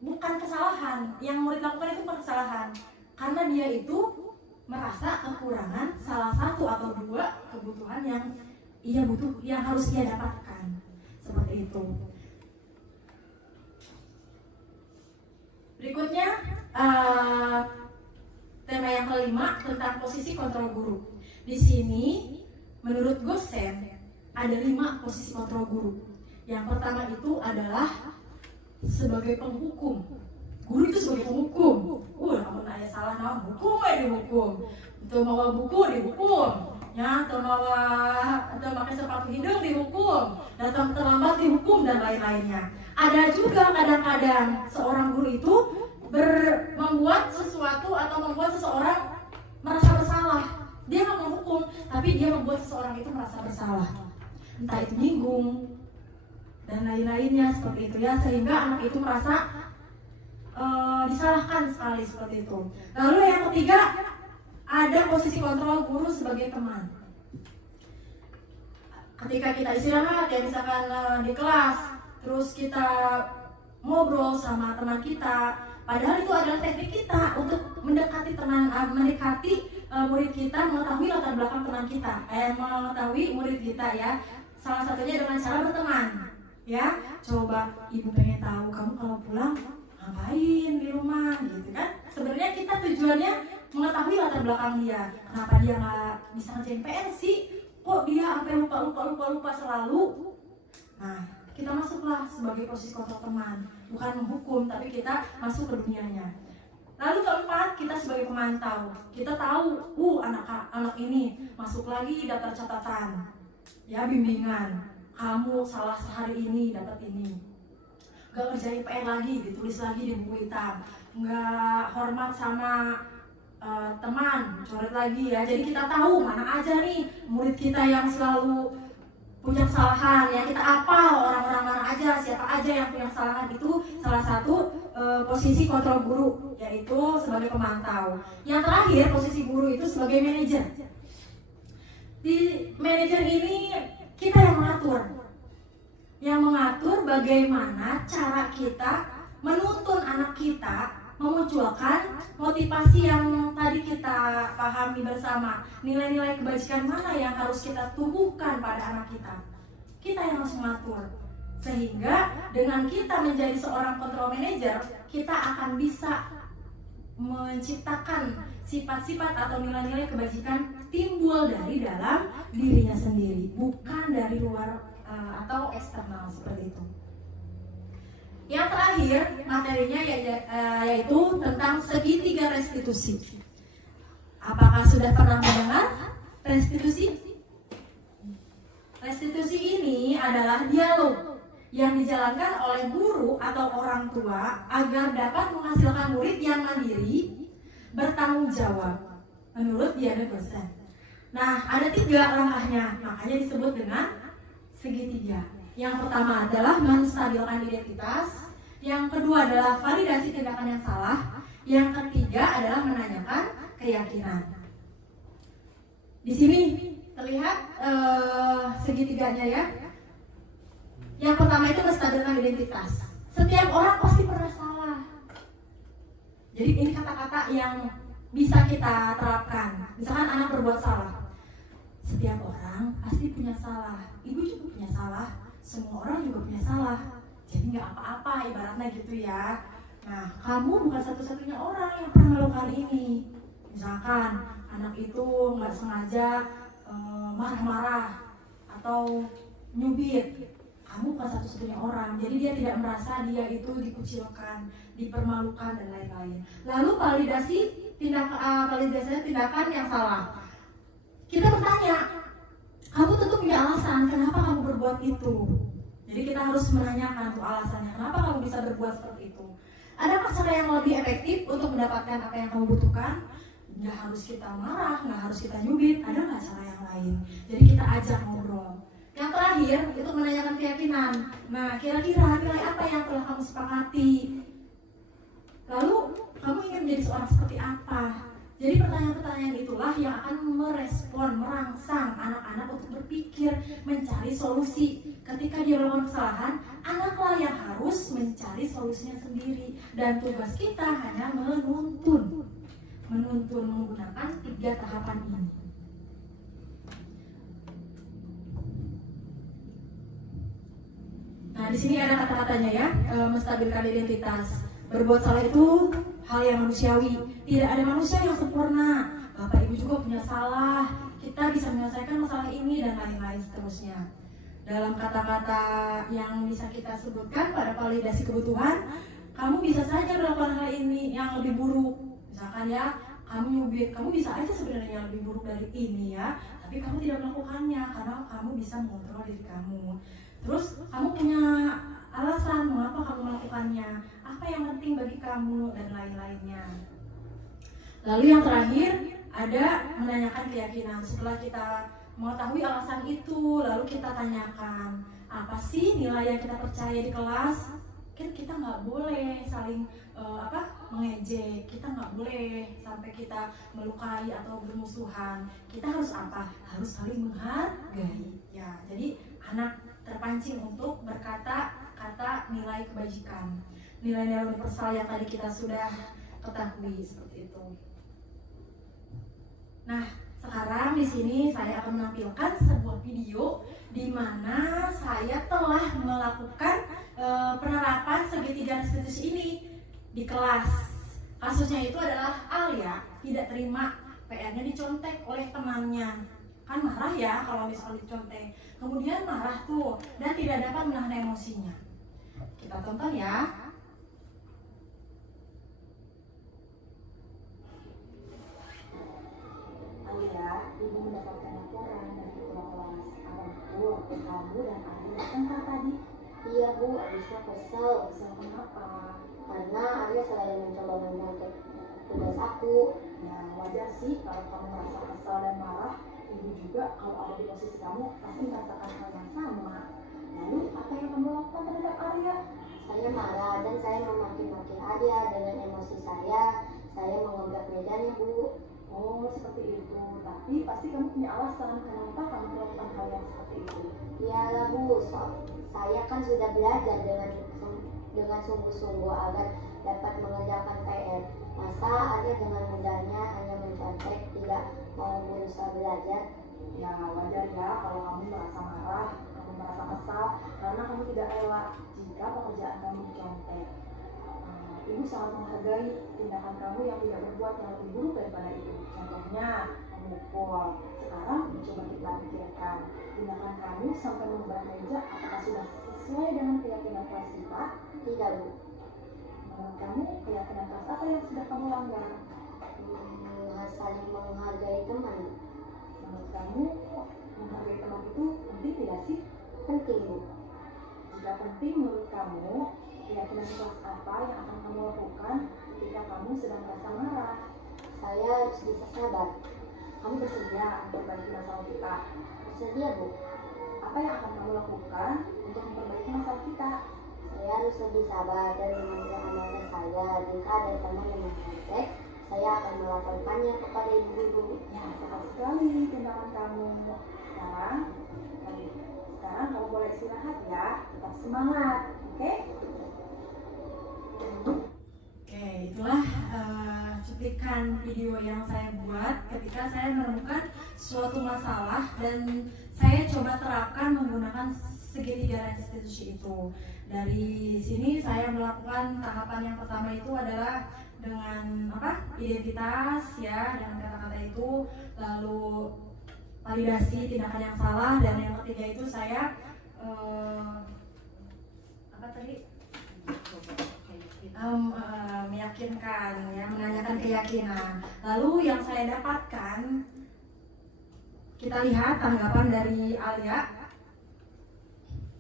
bukan kesalahan, yang murid lakukan itu bukan kesalahan, karena dia itu merasa kekurangan salah satu atau 2 kebutuhan yang ia butuh, yang harus ia dapatkan, seperti itu. Berikutnya tema yang kelima tentang posisi kontrol guru. Di sini menurut Gosen ada 5 posisi kontrol guru. Yang pertama itu adalah sebagai penghukum. Guru itu sebagai penghukum. Kamu nanya salah nama hukum dihukum. Itu bawa buku dihukum. Ya, atau pakai sepatu hidung dihukum, datang terlambat dihukum, dan lain-lainnya. Ada juga kadang-kadang seorang guru itu membuat sesuatu atau membuat seseorang merasa bersalah. Dia nggak menghukum, tapi dia membuat seseorang itu merasa bersalah. Entah itu nyinggung dan lain-lainnya seperti itu ya, sehingga anak itu merasa disalahkan sekali seperti itu. Lalu yang ketiga, ada posisi kontrol guru sebagai teman. Ketika kita istirahat ya, misalkan di kelas, terus kita ngobrol sama teman kita, padahal itu adalah teknik kita untuk mendekati murid kita, mengetahui latar belakang teman kita, mengetahui murid kita ya. Salah satunya dengan cara berteman. Ya, coba ibu pengen tahu kamu kalau pulang ngapain di rumah, gitu kan? Sebenarnya kita tujuannya mengetahui latar belakang dia. Kenapa dia nggak bisa ngerjain PR sih? Kok dia sampai lupa selalu? Nah, kita masuklah sebagai posisi kontrol teman, bukan menghukum, tapi kita masuk ke dunianya. Lalu keempat, kita sebagai pemantau. Kita tahu, anak ini masuk lagi daftar catatan, ya bimbingan. Kamu salah sehari ini dapat ini. Gak ngerjain PR lagi, ditulis lagi di buku hitam. Nggak hormat sama teman, coret lagi ya. Jadi kita tahu mana aja nih murid kita yang selalu punya kesalahan ya. Kita apal orang-orang mana aja, siapa aja yang punya kesalahan. Itu salah satu posisi kontrol guru, yaitu sebagai pemantau. Yang terakhir, posisi guru itu sebagai manajer. Di manajer ini kita yang mengatur bagaimana cara kita menuntun anak kita memunculkan motivasi yang tadi kita pahami bersama. Nilai-nilai kebajikan mana yang harus kita tumbuhkan pada anak kita. Kita yang harus mengatur. Sehingga dengan kita menjadi seorang control manager, kita akan bisa menciptakan sifat-sifat atau nilai-nilai kebajikan timbul dari dalam dirinya sendiri, bukan dari luar atau eksternal seperti itu. Yang terakhir materinya yaitu tentang segitiga restitusi. Apakah sudah pernah mendengar restitusi? Restitusi ini adalah dialog yang dijalankan oleh guru atau orang tua agar dapat menghasilkan murid yang mandiri, bertanggung jawab menurut dia dosen. Nah, ada 3 langkahnya, makanya disebut dengan segitiga. Yang pertama adalah menstabilkan identitas, yang kedua adalah validasi tindakan yang salah, yang ketiga adalah menanyakan keyakinan. Di sini terlihat segitiganya ya. Yang pertama itu menstabilkan identitas. Setiap orang pasti pernah salah. Jadi ini kata-kata yang bisa kita terapkan. Misalkan anak berbuat salah, setiap orang pasti punya salah. Ibu juga punya salah, semua orang juga punya salah. Jadi nggak apa-apa ibaratnya gitu ya. Nah, kamu bukan satu-satunya orang yang pernah melakukan ini. Misalkan anak itu nggak sengaja marah-marah atau nyubit, kamu bukan satu-satunya orang. Jadi dia tidak merasa dia itu dikucilkan, dipermalukan dan lain-lain. Lalu validasi tindakan yang salah. Kita bertanya, kamu tentu punya alasan kenapa kamu berbuat itu. Jadi kita harus menanyakan tuh alasannya, kenapa kamu bisa berbuat seperti itu. Adakah cara yang lebih efektif untuk mendapatkan apa yang kamu butuhkan? Nggak harus kita marah, nggak harus kita nyubit, ada nggak cara yang lain? Jadi kita ajak ngobrol. Yang terakhir itu menanyakan keyakinan. Nah, kira-kira nilai apa yang telah kamu sepakati? Lalu kamu ingin menjadi seorang seperti apa? Jadi pertanyaan-pertanyaan itulah yang akan merespon, merangsang anak-anak untuk berpikir, mencari solusi. Ketika dia melakukan kesalahan, anaklah yang harus mencari solusinya sendiri. Dan tugas kita hanya menuntun menggunakan 3 tahapan ini. Nah, di sini ada kata-katanya ya, menstabilkan identitas. Berbuat salah itu hal yang manusiawi. Tidak ada manusia yang sempurna. Bapak Ibu juga punya salah. Kita bisa menyelesaikan masalah ini dan lain-lain seterusnya. Dalam kata-kata yang bisa kita sebutkan pada validasi kebutuhan, kamu bisa saja melakukan hal ini yang lebih buruk. Misalkan ya, kamu nyubit, kamu bisa aja sebenarnya yang lebih buruk dari ini ya, tapi kamu tidak melakukannya karena kamu bisa mengontrol diri kamu. Terus kamu punya alasan mengapa kamu melakukannya, apa yang penting bagi kamu dan lain-lainnya. Lalu yang terakhir ada menanyakan keyakinan. Setelah kita mengetahui alasan itu, lalu kita tanyakan apa sih nilai yang kita percaya di kelas. Kan kita nggak boleh saling mengejek, kita nggak boleh sampai kita melukai atau bermusuhan. Kita harus apa? Harus saling menghargai. Ya, jadi anak terpancing untuk berkata kata nilai kebajikan, nilai-nilai universal yang tadi kita sudah ketahui seperti itu. Nah, sekarang di sini saya akan menampilkan sebuah video di mana saya telah melakukan penerapan segitiga restitusi ini di kelas. Kasusnya itu adalah Alia tidak terima PR-nya dicontek oleh temannya. Kan marah ya kalau misalnya dicontek. Kemudian marah tuh dan tidak dapat menahan emosinya. Kita tonton ya. Alia, ibu mendapatkan laporan dari ketua kelas. Anakku, kamu dan Alia tentang tadi. Iya Bu, Arisnya kesel. Kesel kenapa? Karena Arya selain mencoba menyontek tugas aku. Ya wajar sih kalau kamu merasa kesal dan marah. Ibu juga kalau ada di posisi kamu pasti merasakan hal yang sama. Lalu apa yang kamu lakukan terhadap Arya? Saya marah dan saya memaki-maki Arya dengan emosi saya. Saya mengebrak medannya Bu. Oh seperti itu. Tapi pasti kamu punya alasan kenapa kamu melakukan hal yang seperti itu. Iyalah Bu, saya kan sudah belajar dengan sungguh-sungguh agar dapat mengerjakan PR. Masa Arya dengan mudahnya hanya mencontek, tidak mau berusaha belajar? Ya wajar ya kalau kamu merasa marah, kamu merasa kesal karena kamu tidak rela jika pekerjaan kamu dicontek. Ibu sangat menghargai tindakan kamu yang tidak berbuat yang lebih buruk daripada itu. Contohnya, memukul. Sekarang coba kita pikirkan, tindakan kamu sampai mengubah meja apakah sudah sesuai dengan keyakinan kelas kita? Tidak, Bu. Menurut kamu, keyakinan kelas apa yang sudah kamu langgar? Saling menghargai teman. Menurut kamu, menghargai teman itu penting tidak sih? Penting, Bu. Jika penting menurut kamu, keyakinan kelas apa yang akan kamu lakukan ketika kamu sedang merasa marah? Saya harus bisa sabar. Kamu bersedia memperbaiki masalah kita? Bersedia, Bu. Apa yang akan kamu lakukan untuk memperbaiki masalah kita? Saya harus lebih sabar dan mengajar anak saya. Jika ada teman yang mencontek, saya akan melaporkannya kepada ibu guru. Ya, tepat sekali tindakan kamu. Sekarang kamu boleh istirahat ya. Tetap semangat, oke? Oke, itulah cuplikan video yang saya buat ketika saya menemukan suatu masalah dan saya coba terapkan menggunakan segitiga restitusi itu. Dari sini saya melakukan tahapan yang pertama itu adalah dengan identitas ya, dengan kata-kata itu, lalu validasi tindakan yang salah, dan yang ketiga itu saya meyakinkan ya, menanyakan keyakinan. Lalu yang saya dapatkan, kita lihat tanggapan dari Alia.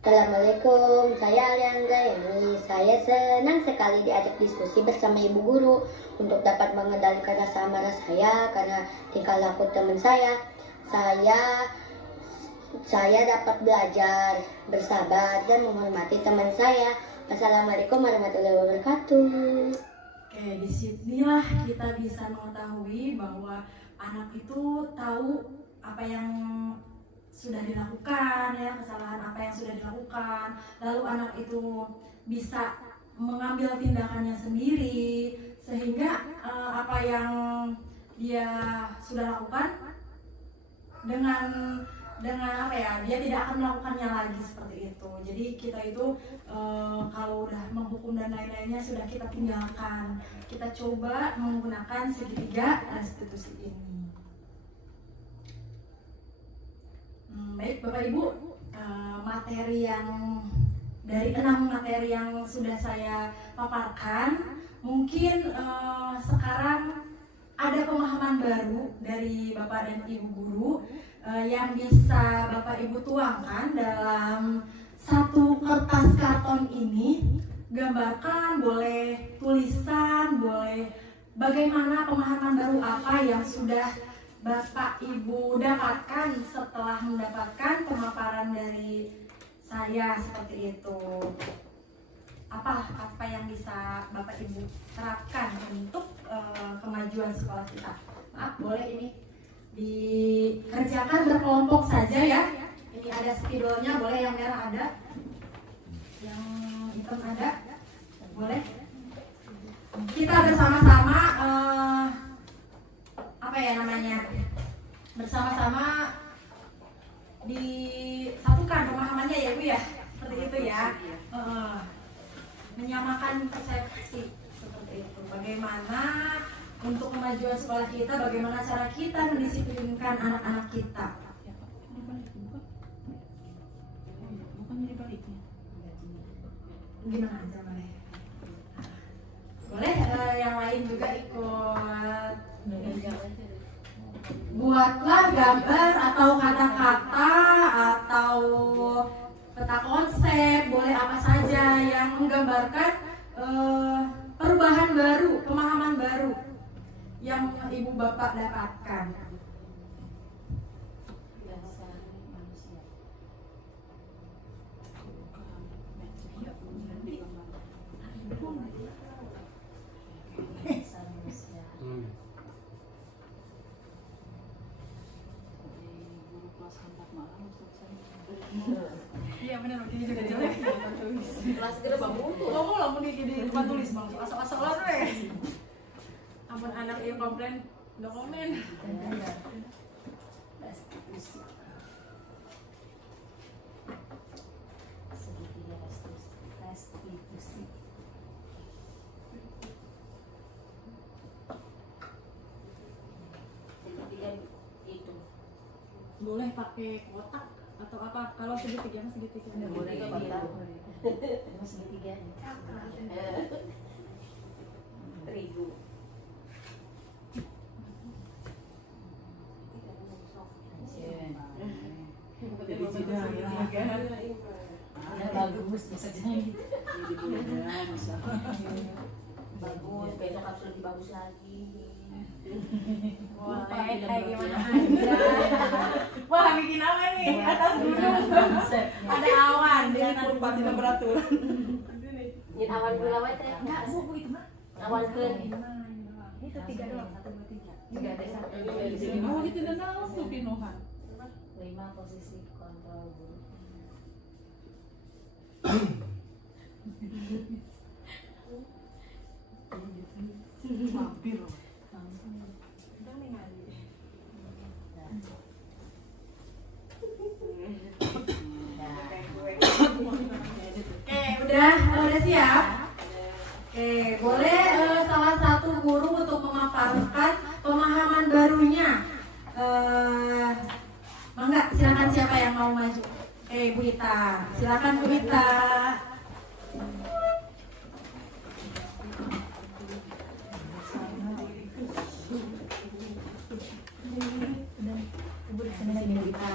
Assalamualaikum, saya Aliandra Yani. Saya senang sekali diajak diskusi bersama ibu guru untuk dapat mengendalikan rasa marah saya karena tingkah laku teman saya. Saya dapat belajar, bersabar, dan menghormati teman saya. Assalamualaikum warahmatullahi wabarakatuh. Oke, disinilah kita bisa mengetahui bahwa anak itu tahu apa yang sudah dilakukan ya, kesalahan apa yang sudah dilakukan, lalu anak itu bisa mengambil tindakannya sendiri sehingga apa yang dia sudah lakukan dengan apa ya, dia tidak akan melakukannya lagi seperti itu. Jadi kita itu kalau udah menghukum dan lain-lainnya sudah kita tinggalkan, kita coba menggunakan segitiga restitusi ini. Baik Bapak Ibu, materi yang dari 6 materi yang sudah saya paparkan, mungkin sekarang ada pemahaman baru dari Bapak dan Ibu guru yang bisa Bapak Ibu tuangkan dalam satu kertas karton ini. Gambarkan, boleh tulisan, boleh bagaimana pemahaman baru apa yang sudah Bapak Ibu dapatkan setelah mendapatkan pemaparan dari saya seperti itu. Apa yang bisa Bapak Ibu terapkan untuk kemajuan sekolah kita? Maaf, boleh ini dikerjakan berkelompok saja ya. Ini ada spidolnya, boleh yang merah ada, yang hitam ada, boleh. Kita bersama-sama bersama-sama disatukan pemahamannya ya Bu ya, seperti itu ya. Menyamakan persepsi seperti itu. Bagaimana untuk kemajuan sekolah kita, bagaimana cara kita mendisiplinkan anak-anak kita. Bukan dibaliknya. Gimana aja boleh. Boleh yang lain juga ikut. Buatlah gambar atau kata-kata atau peta konsep, boleh apa saja yang menggambarkan perubahan baru, pemahaman baru yang Ibu Bapak dapatkan. Iya benar, begini juga jelek. tulis. Kelas kira bangun tuh. Kamu lah mau di tempat tulis bang, asal-asalan deh. Ampun anak yang komplain, udah komen. Segitiga restitusi. Segitiga itu. Boleh pakai kotak atau apa? Kalau segitiga mah segitiga. Boleh nggak kotak? Mau segitiga. Terigu. Ya bagus bisa jadi. Bagus, besok harus lebih bagus lagi. Boleh, kayak gimana aja. Wah, bikin apa nih? Atas gunung. Ada awan, dia kurang temperatur. Ini awan gula wae teh. Enggak, Bu, itu mah. Awan ke. Itu 3 doang, 1, 2, 3. Tiga desa. Oh, itu tidak tahu tuh pinuhan. 5 posisi kontrol guru. Mampir. Oke, udah siap? Oke, boleh salah satu guru untuk memaparkan pemahaman barunya. Mangga, silakan siapa yang mau maju? Oke, Bu Ita. Silakan Bu Ita. Bu Ita.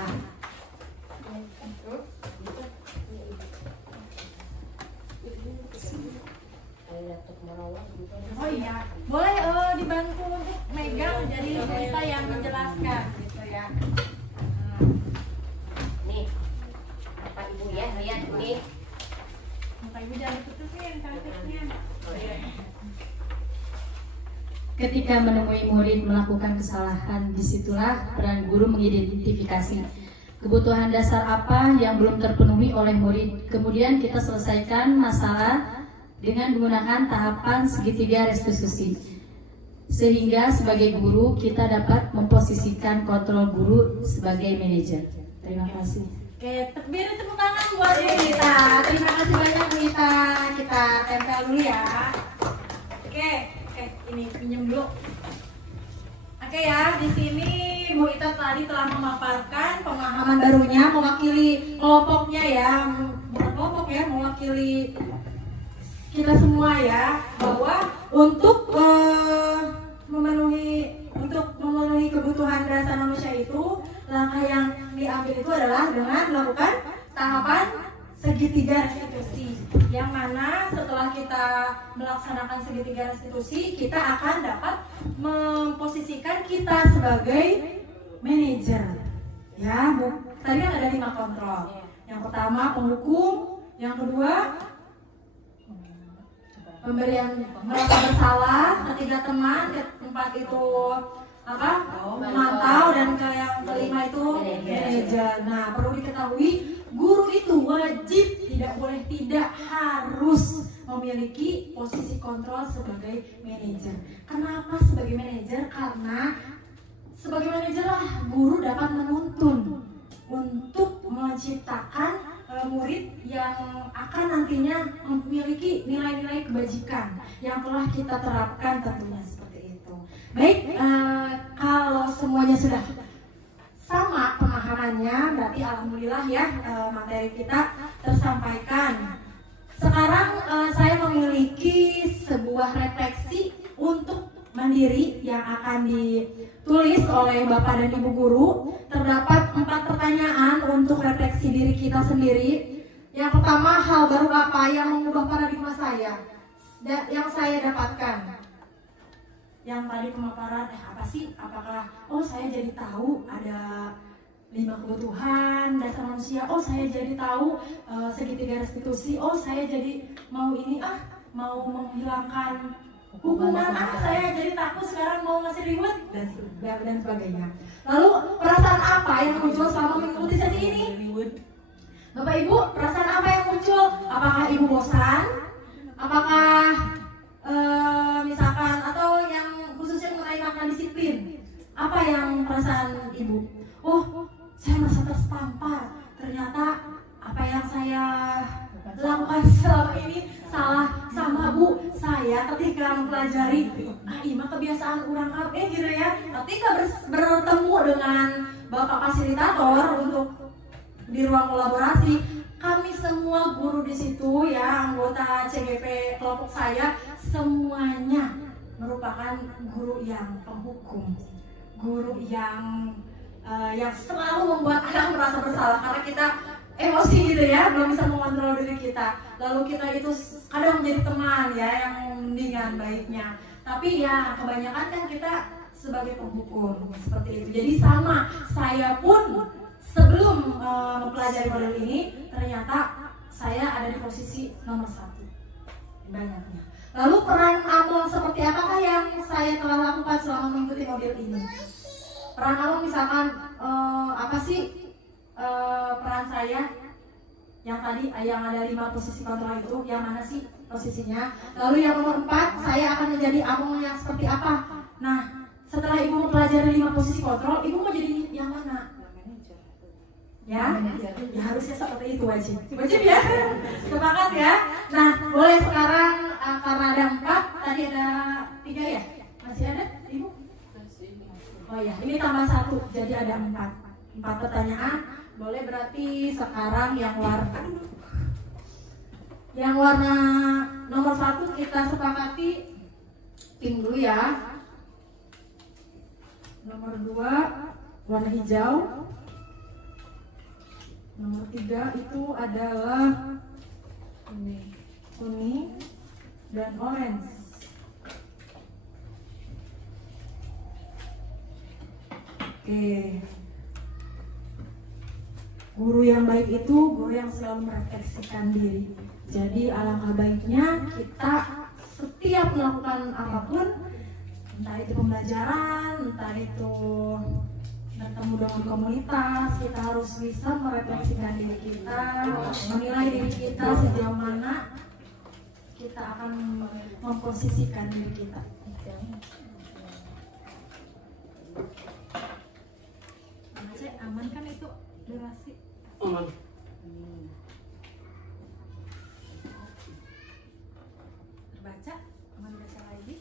Oh iya, boleh dibantu untuk megang jadi kita yang menjelaskan gitu ya. Nih. Apa Ibu ya? Lihat nih. Muka Ibu jangan tutupin kakinya. Ketika menemui murid melakukan kesalahan, disitulah peran guru mengidentifikasi kebutuhan dasar apa yang belum terpenuhi oleh murid. Kemudian kita selesaikan masalah dengan menggunakan tahapan segitiga restitusi. Sehingga sebagai guru kita dapat memposisikan kontrol guru sebagai manajer. Terima kasih. Oke, beri tepuk tangan buat Bu Ita. Terima kasih banyak Bu Ita. Kita tempel dulu ya. Oke, ini pinjam dulu. Oke ya, di sini Bu Ita tadi telah memaparkan pemahaman barunya, mewakili kelompoknya ya, bukan kelompok ya, mewakili kita semua ya, bahwa untuk memenuhi kebutuhan dasar manusia itu, langkah yang diambil itu adalah dengan melakukan tahapan segitiga restitusi, yang mana setelah kita melaksanakan segitiga restitusi, kita akan dapat memposisikan kita sebagai manajer ya. Tadi kan ada 5 kontrol. Yang pertama penghukum, yang kedua pemberian merasa bersalah, ketiga teman, keempat itu apa? Memantau, dan yang kelima itu manajer. Nah, perlu diketahui guru itu wajib, tidak harus memiliki posisi kontrol sebagai manajer. Kenapa sebagai manajer? Karena sebagai manajer lah guru dapat menuntun untuk menciptakan murid yang akan nantinya memiliki nilai-nilai kebajikan yang telah kita terapkan, tentunya seperti itu. Baik, kalau semuanya sudah sama pemahamannya, berarti alhamdulillah ya, materi kita tersampaikan. Sekarang saya memiliki sebuah refleksi untuk mandiri yang akan ditulis oleh Bapak dan Ibu Guru. Terdapat 4 pertanyaan untuk refleksi diri kita sendiri. Yang pertama, hal baru apa yang mengubah paradigma saya yang saya dapatkan? Yang tadi pemaparan, apa sih? Apakah, saya jadi tahu ada 5 kebutuhan dasar manusia. Saya jadi tahu segitiga restitusi. Saya jadi mau mau menghilangkan hukuman. Saya jadi takut sekarang mau ngasih reward dan sebagainya. Lalu perasaan apa yang muncul selama mengikuti sesi ini? Bapak Ibu, perasaan apa yang muncul muncul. Apakah ibu bosan? Apakah misalkan atau yang khususnya mengenai makna disiplin? Apa yang perasaan ibu? Oh, saya merasa tertampar. Ternyata apa yang saya lakukan selama ini salah sama bu saya ketika mempelajari mah kebiasaan orang gitu ya. Ketika bertemu dengan bapak fasilitator untuk di ruang kolaborasi, kami semua guru di situ ya, anggota CGP kelompok saya semuanya merupakan guru yang penghukum, guru yang selalu membuat anak merasa bersalah karena kita emosi gitu ya, belum bisa mengontrol diri kita. Lalu kita itu kadang menjadi teman ya yang mendingan baiknya. Tapi ya kebanyakan kan kita sebagai penghukum seperti itu. Jadi sama, saya pun sebelum mempelajari modul ini ternyata saya ada di posisi nomor 1 banyaknya. Lalu peran Among seperti apakah yang saya telah lakukan selama mengikuti modul ini? Peran Among misalkan apa sih peran saya yang tadi yang ada 5 posisi kontrol itu, yang mana sih posisinya? Lalu yang nomor 4, saya akan menjadi Among yang seperti apa? Nah, setelah ibu mempelajari 5 posisi kontrol, ibu mau jadi yang mana? Ya harusnya seperti itu, wajib ya. Semangat ya. Nah, boleh sekarang karena ada 4, tadi ada 3 ya? Masih ada ibu? Oh ya, ini tambah 1, jadi ada 4 pertanyaan. Boleh, berarti sekarang yang warna nomor 1 kita sepakati pink dulu ya. Nomor 2 warna hijau. Nomor 3 itu adalah kuning dan orange. Oke. Guru yang baik itu guru yang selalu merefleksikan diri. Jadi alangkah baiknya kita setiap melakukan apapun, entah itu pembelajaran, entah itu bertemu dengan komunitas, kita harus bisa merefleksikan diri kita, menilai diri kita sejauh mana kita akan memposisikan diri kita. Aman kan itu durasi? Aman. Terbaca? Aman baca lagi?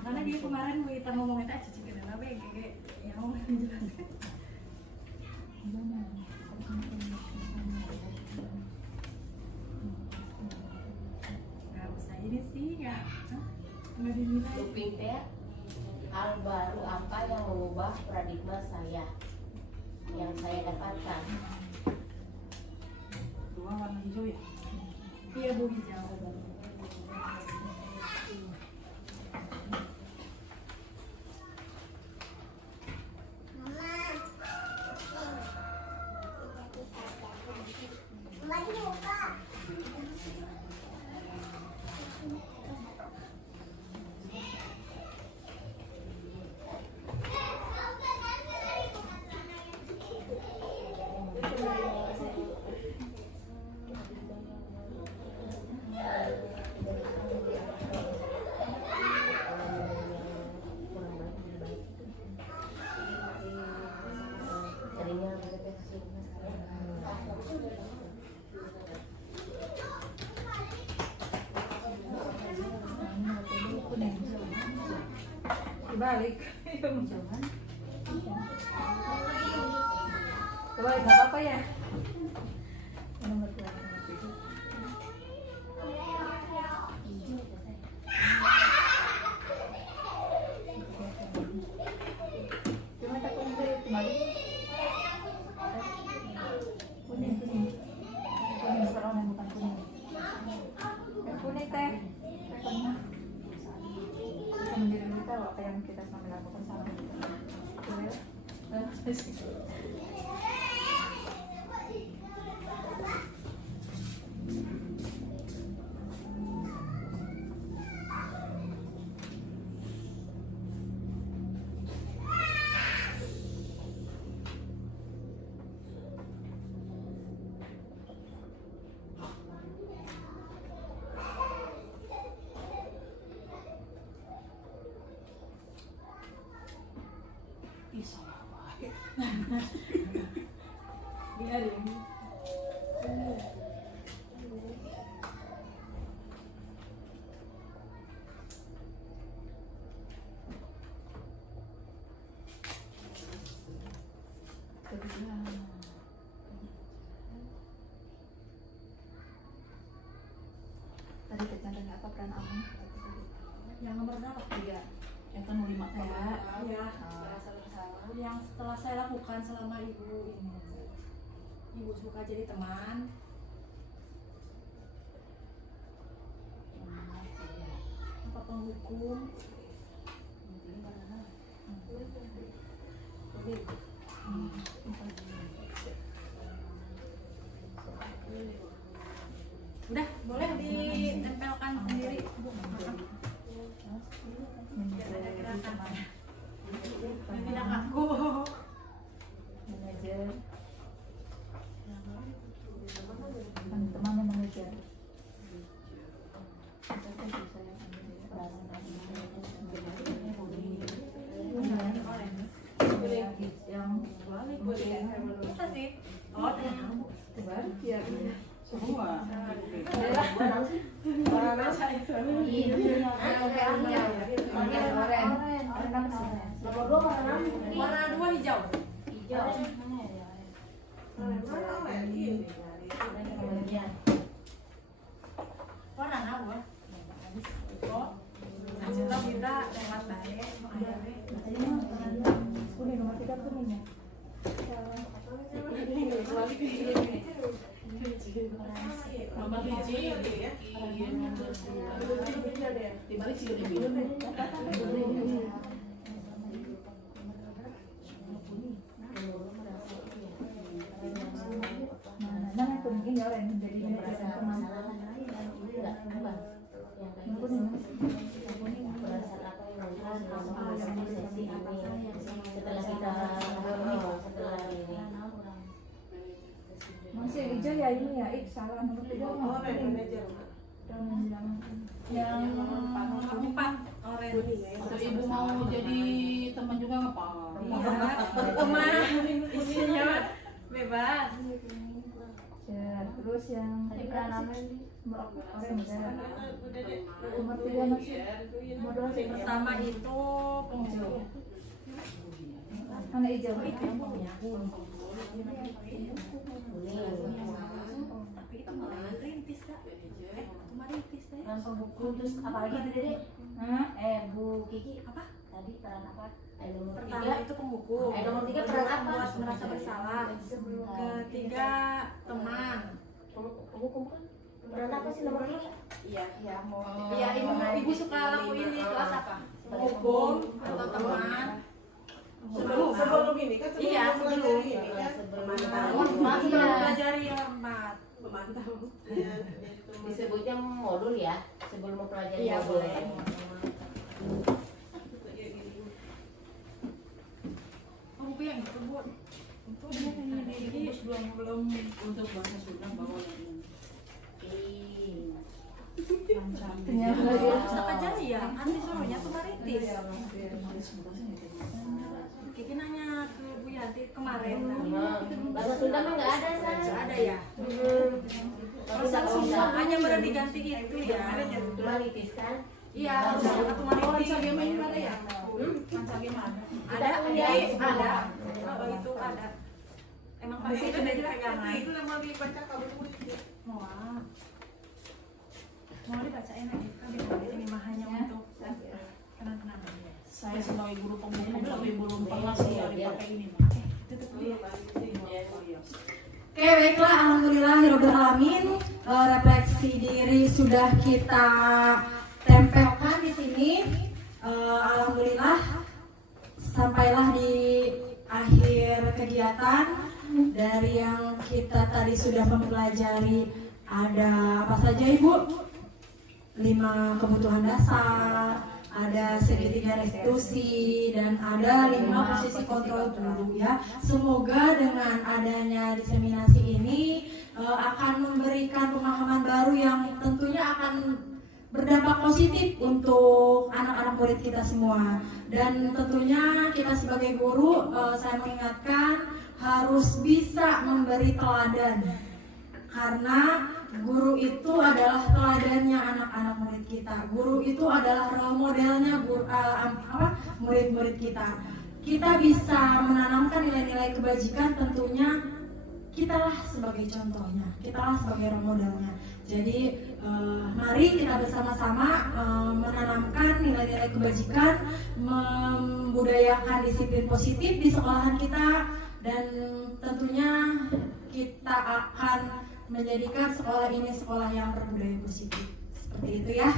Makanya dia kemarin kita ngomongin aja cici kenapa kayak yang mau menjelaskan. Nggak usah ini sih nggak dinilai. Luping teh, hal baru apa yang mengubah paradigma saya yang saya dapatkan? 2 warna hijau ya. Iya bu, hijau. Dibalik. Coba nggak apa-apa ya. Nomor 2. Ih, salah banget. Biarin. Tadi tercantum apa peran Amun? Yang nomor berapa? 3. Yang kan 5 ya. Ya, merasa bersalah. Yang setelah saya lakukan selama ibu ini, ibu suka jadi teman. Apa penghukum? Udah, boleh ditempelkan sendiri. Biar ada gerakan. Tidak aku. Manajer. Teman-teman yang manajer. Kita sih. Oh, Semua. Warna 2 hijau. Warna apa? Oh, kita kita lewat baik. Kuning nomor 3 kuning ya. Nomor hiji ya. Dibalik sih Nah, kuning ya orang jadi manajer teman. Masih hijau ya ini ya, salah nomor 3 Yang nomor 4 orange. Kalau ibu mau jadi teman juga nggak apa-apa. Teman isinya bebas. Terus yang orange ya. Nomor 3 masih nomor 2 Pertama itu penghukum. mana hijau? Tapi itu malah rintis kak. Cuma rintis deh. Langsung buku terus apalagi tadi Dede? Bu Kiki Apa? tadi peran apa? Nomor Pertama itu penghukum. Nomor 3 peran apa? Membuat merasa bersalah. Ketiga teman. Penghukum kan? Peran apa sih nomor 3? Iya. Oh. Iya, ibu suka lakuin di kelas apa? Penghukum atau teman. Sebelum ini kan Iya, sebelum. ini kan Sebelum mempelajari hormat. memantau. Disebutnya modul ya, sebelum mempelajari Iya, modul. boleh. Penghukum yang itu bu. Itu dia kayaknya di belum Untuk bahasa Sunda bawa Pusat aja ya, kan disuruhnya tuh maritis. Kiki nanya ke Bu Yanti kemarin. Bahasa Sunda mah nggak ada, San. Nggak ada ya. Pesan Sunda hanya baru diganti gitu ya. Maritis kan? Iya, harus satu maritis. ada ya? Ada, ada. Oh, itu ada. Emang pasti itu dari pegangan. Itu nama dibaca kamu Mau dibacain aja kan ini mah hanya untuk kenang-kenangan. Saya sebagai guru penghukum tapi belum pernah sih ya dipakai ini. Oke, baiklah, alhamdulillahirabbil alamin. Refleksi diri sudah kita tempelkan di sini. Alhamdulillah sampailah di akhir kegiatan dari yang kita tadi sudah mempelajari ada apa saja Ibu? 5 kebutuhan dasar, ada segitiga restitusi, dan ada 5 posisi kontrol guru ya. Semoga dengan adanya diseminasi ini akan memberikan pemahaman baru yang tentunya akan berdampak positif untuk anak-anak murid kita semua. Dan tentunya kita sebagai guru, saya mengingatkan harus bisa memberi teladan, karena guru itu adalah teladannya anak-anak murid kita. Guru itu adalah role modelnya murid-murid kita. Kita bisa menanamkan nilai-nilai kebajikan, tentunya kitalah sebagai contohnya, kitalah sebagai role modelnya. Jadi mari kita bersama-sama menanamkan nilai-nilai kebajikan, membudayakan disiplin positif di sekolahan kita, dan tentunya kita akan menjadikan sekolah ini sekolah yang berbudaya positif. Seperti itu ya.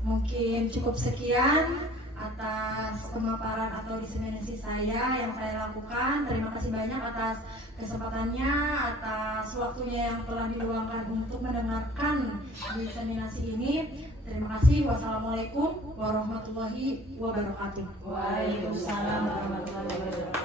Mungkin cukup sekian atas pemaparan atau diseminasi saya yang saya lakukan. Terima kasih banyak atas kesempatannya, atas waktunya yang telah diluangkan untuk mendengarkan diseminasi ini. Terima kasih. Wassalamualaikum warahmatullahi wabarakatuh. Waalaikumsalam warahmatullahi wabarakatuh.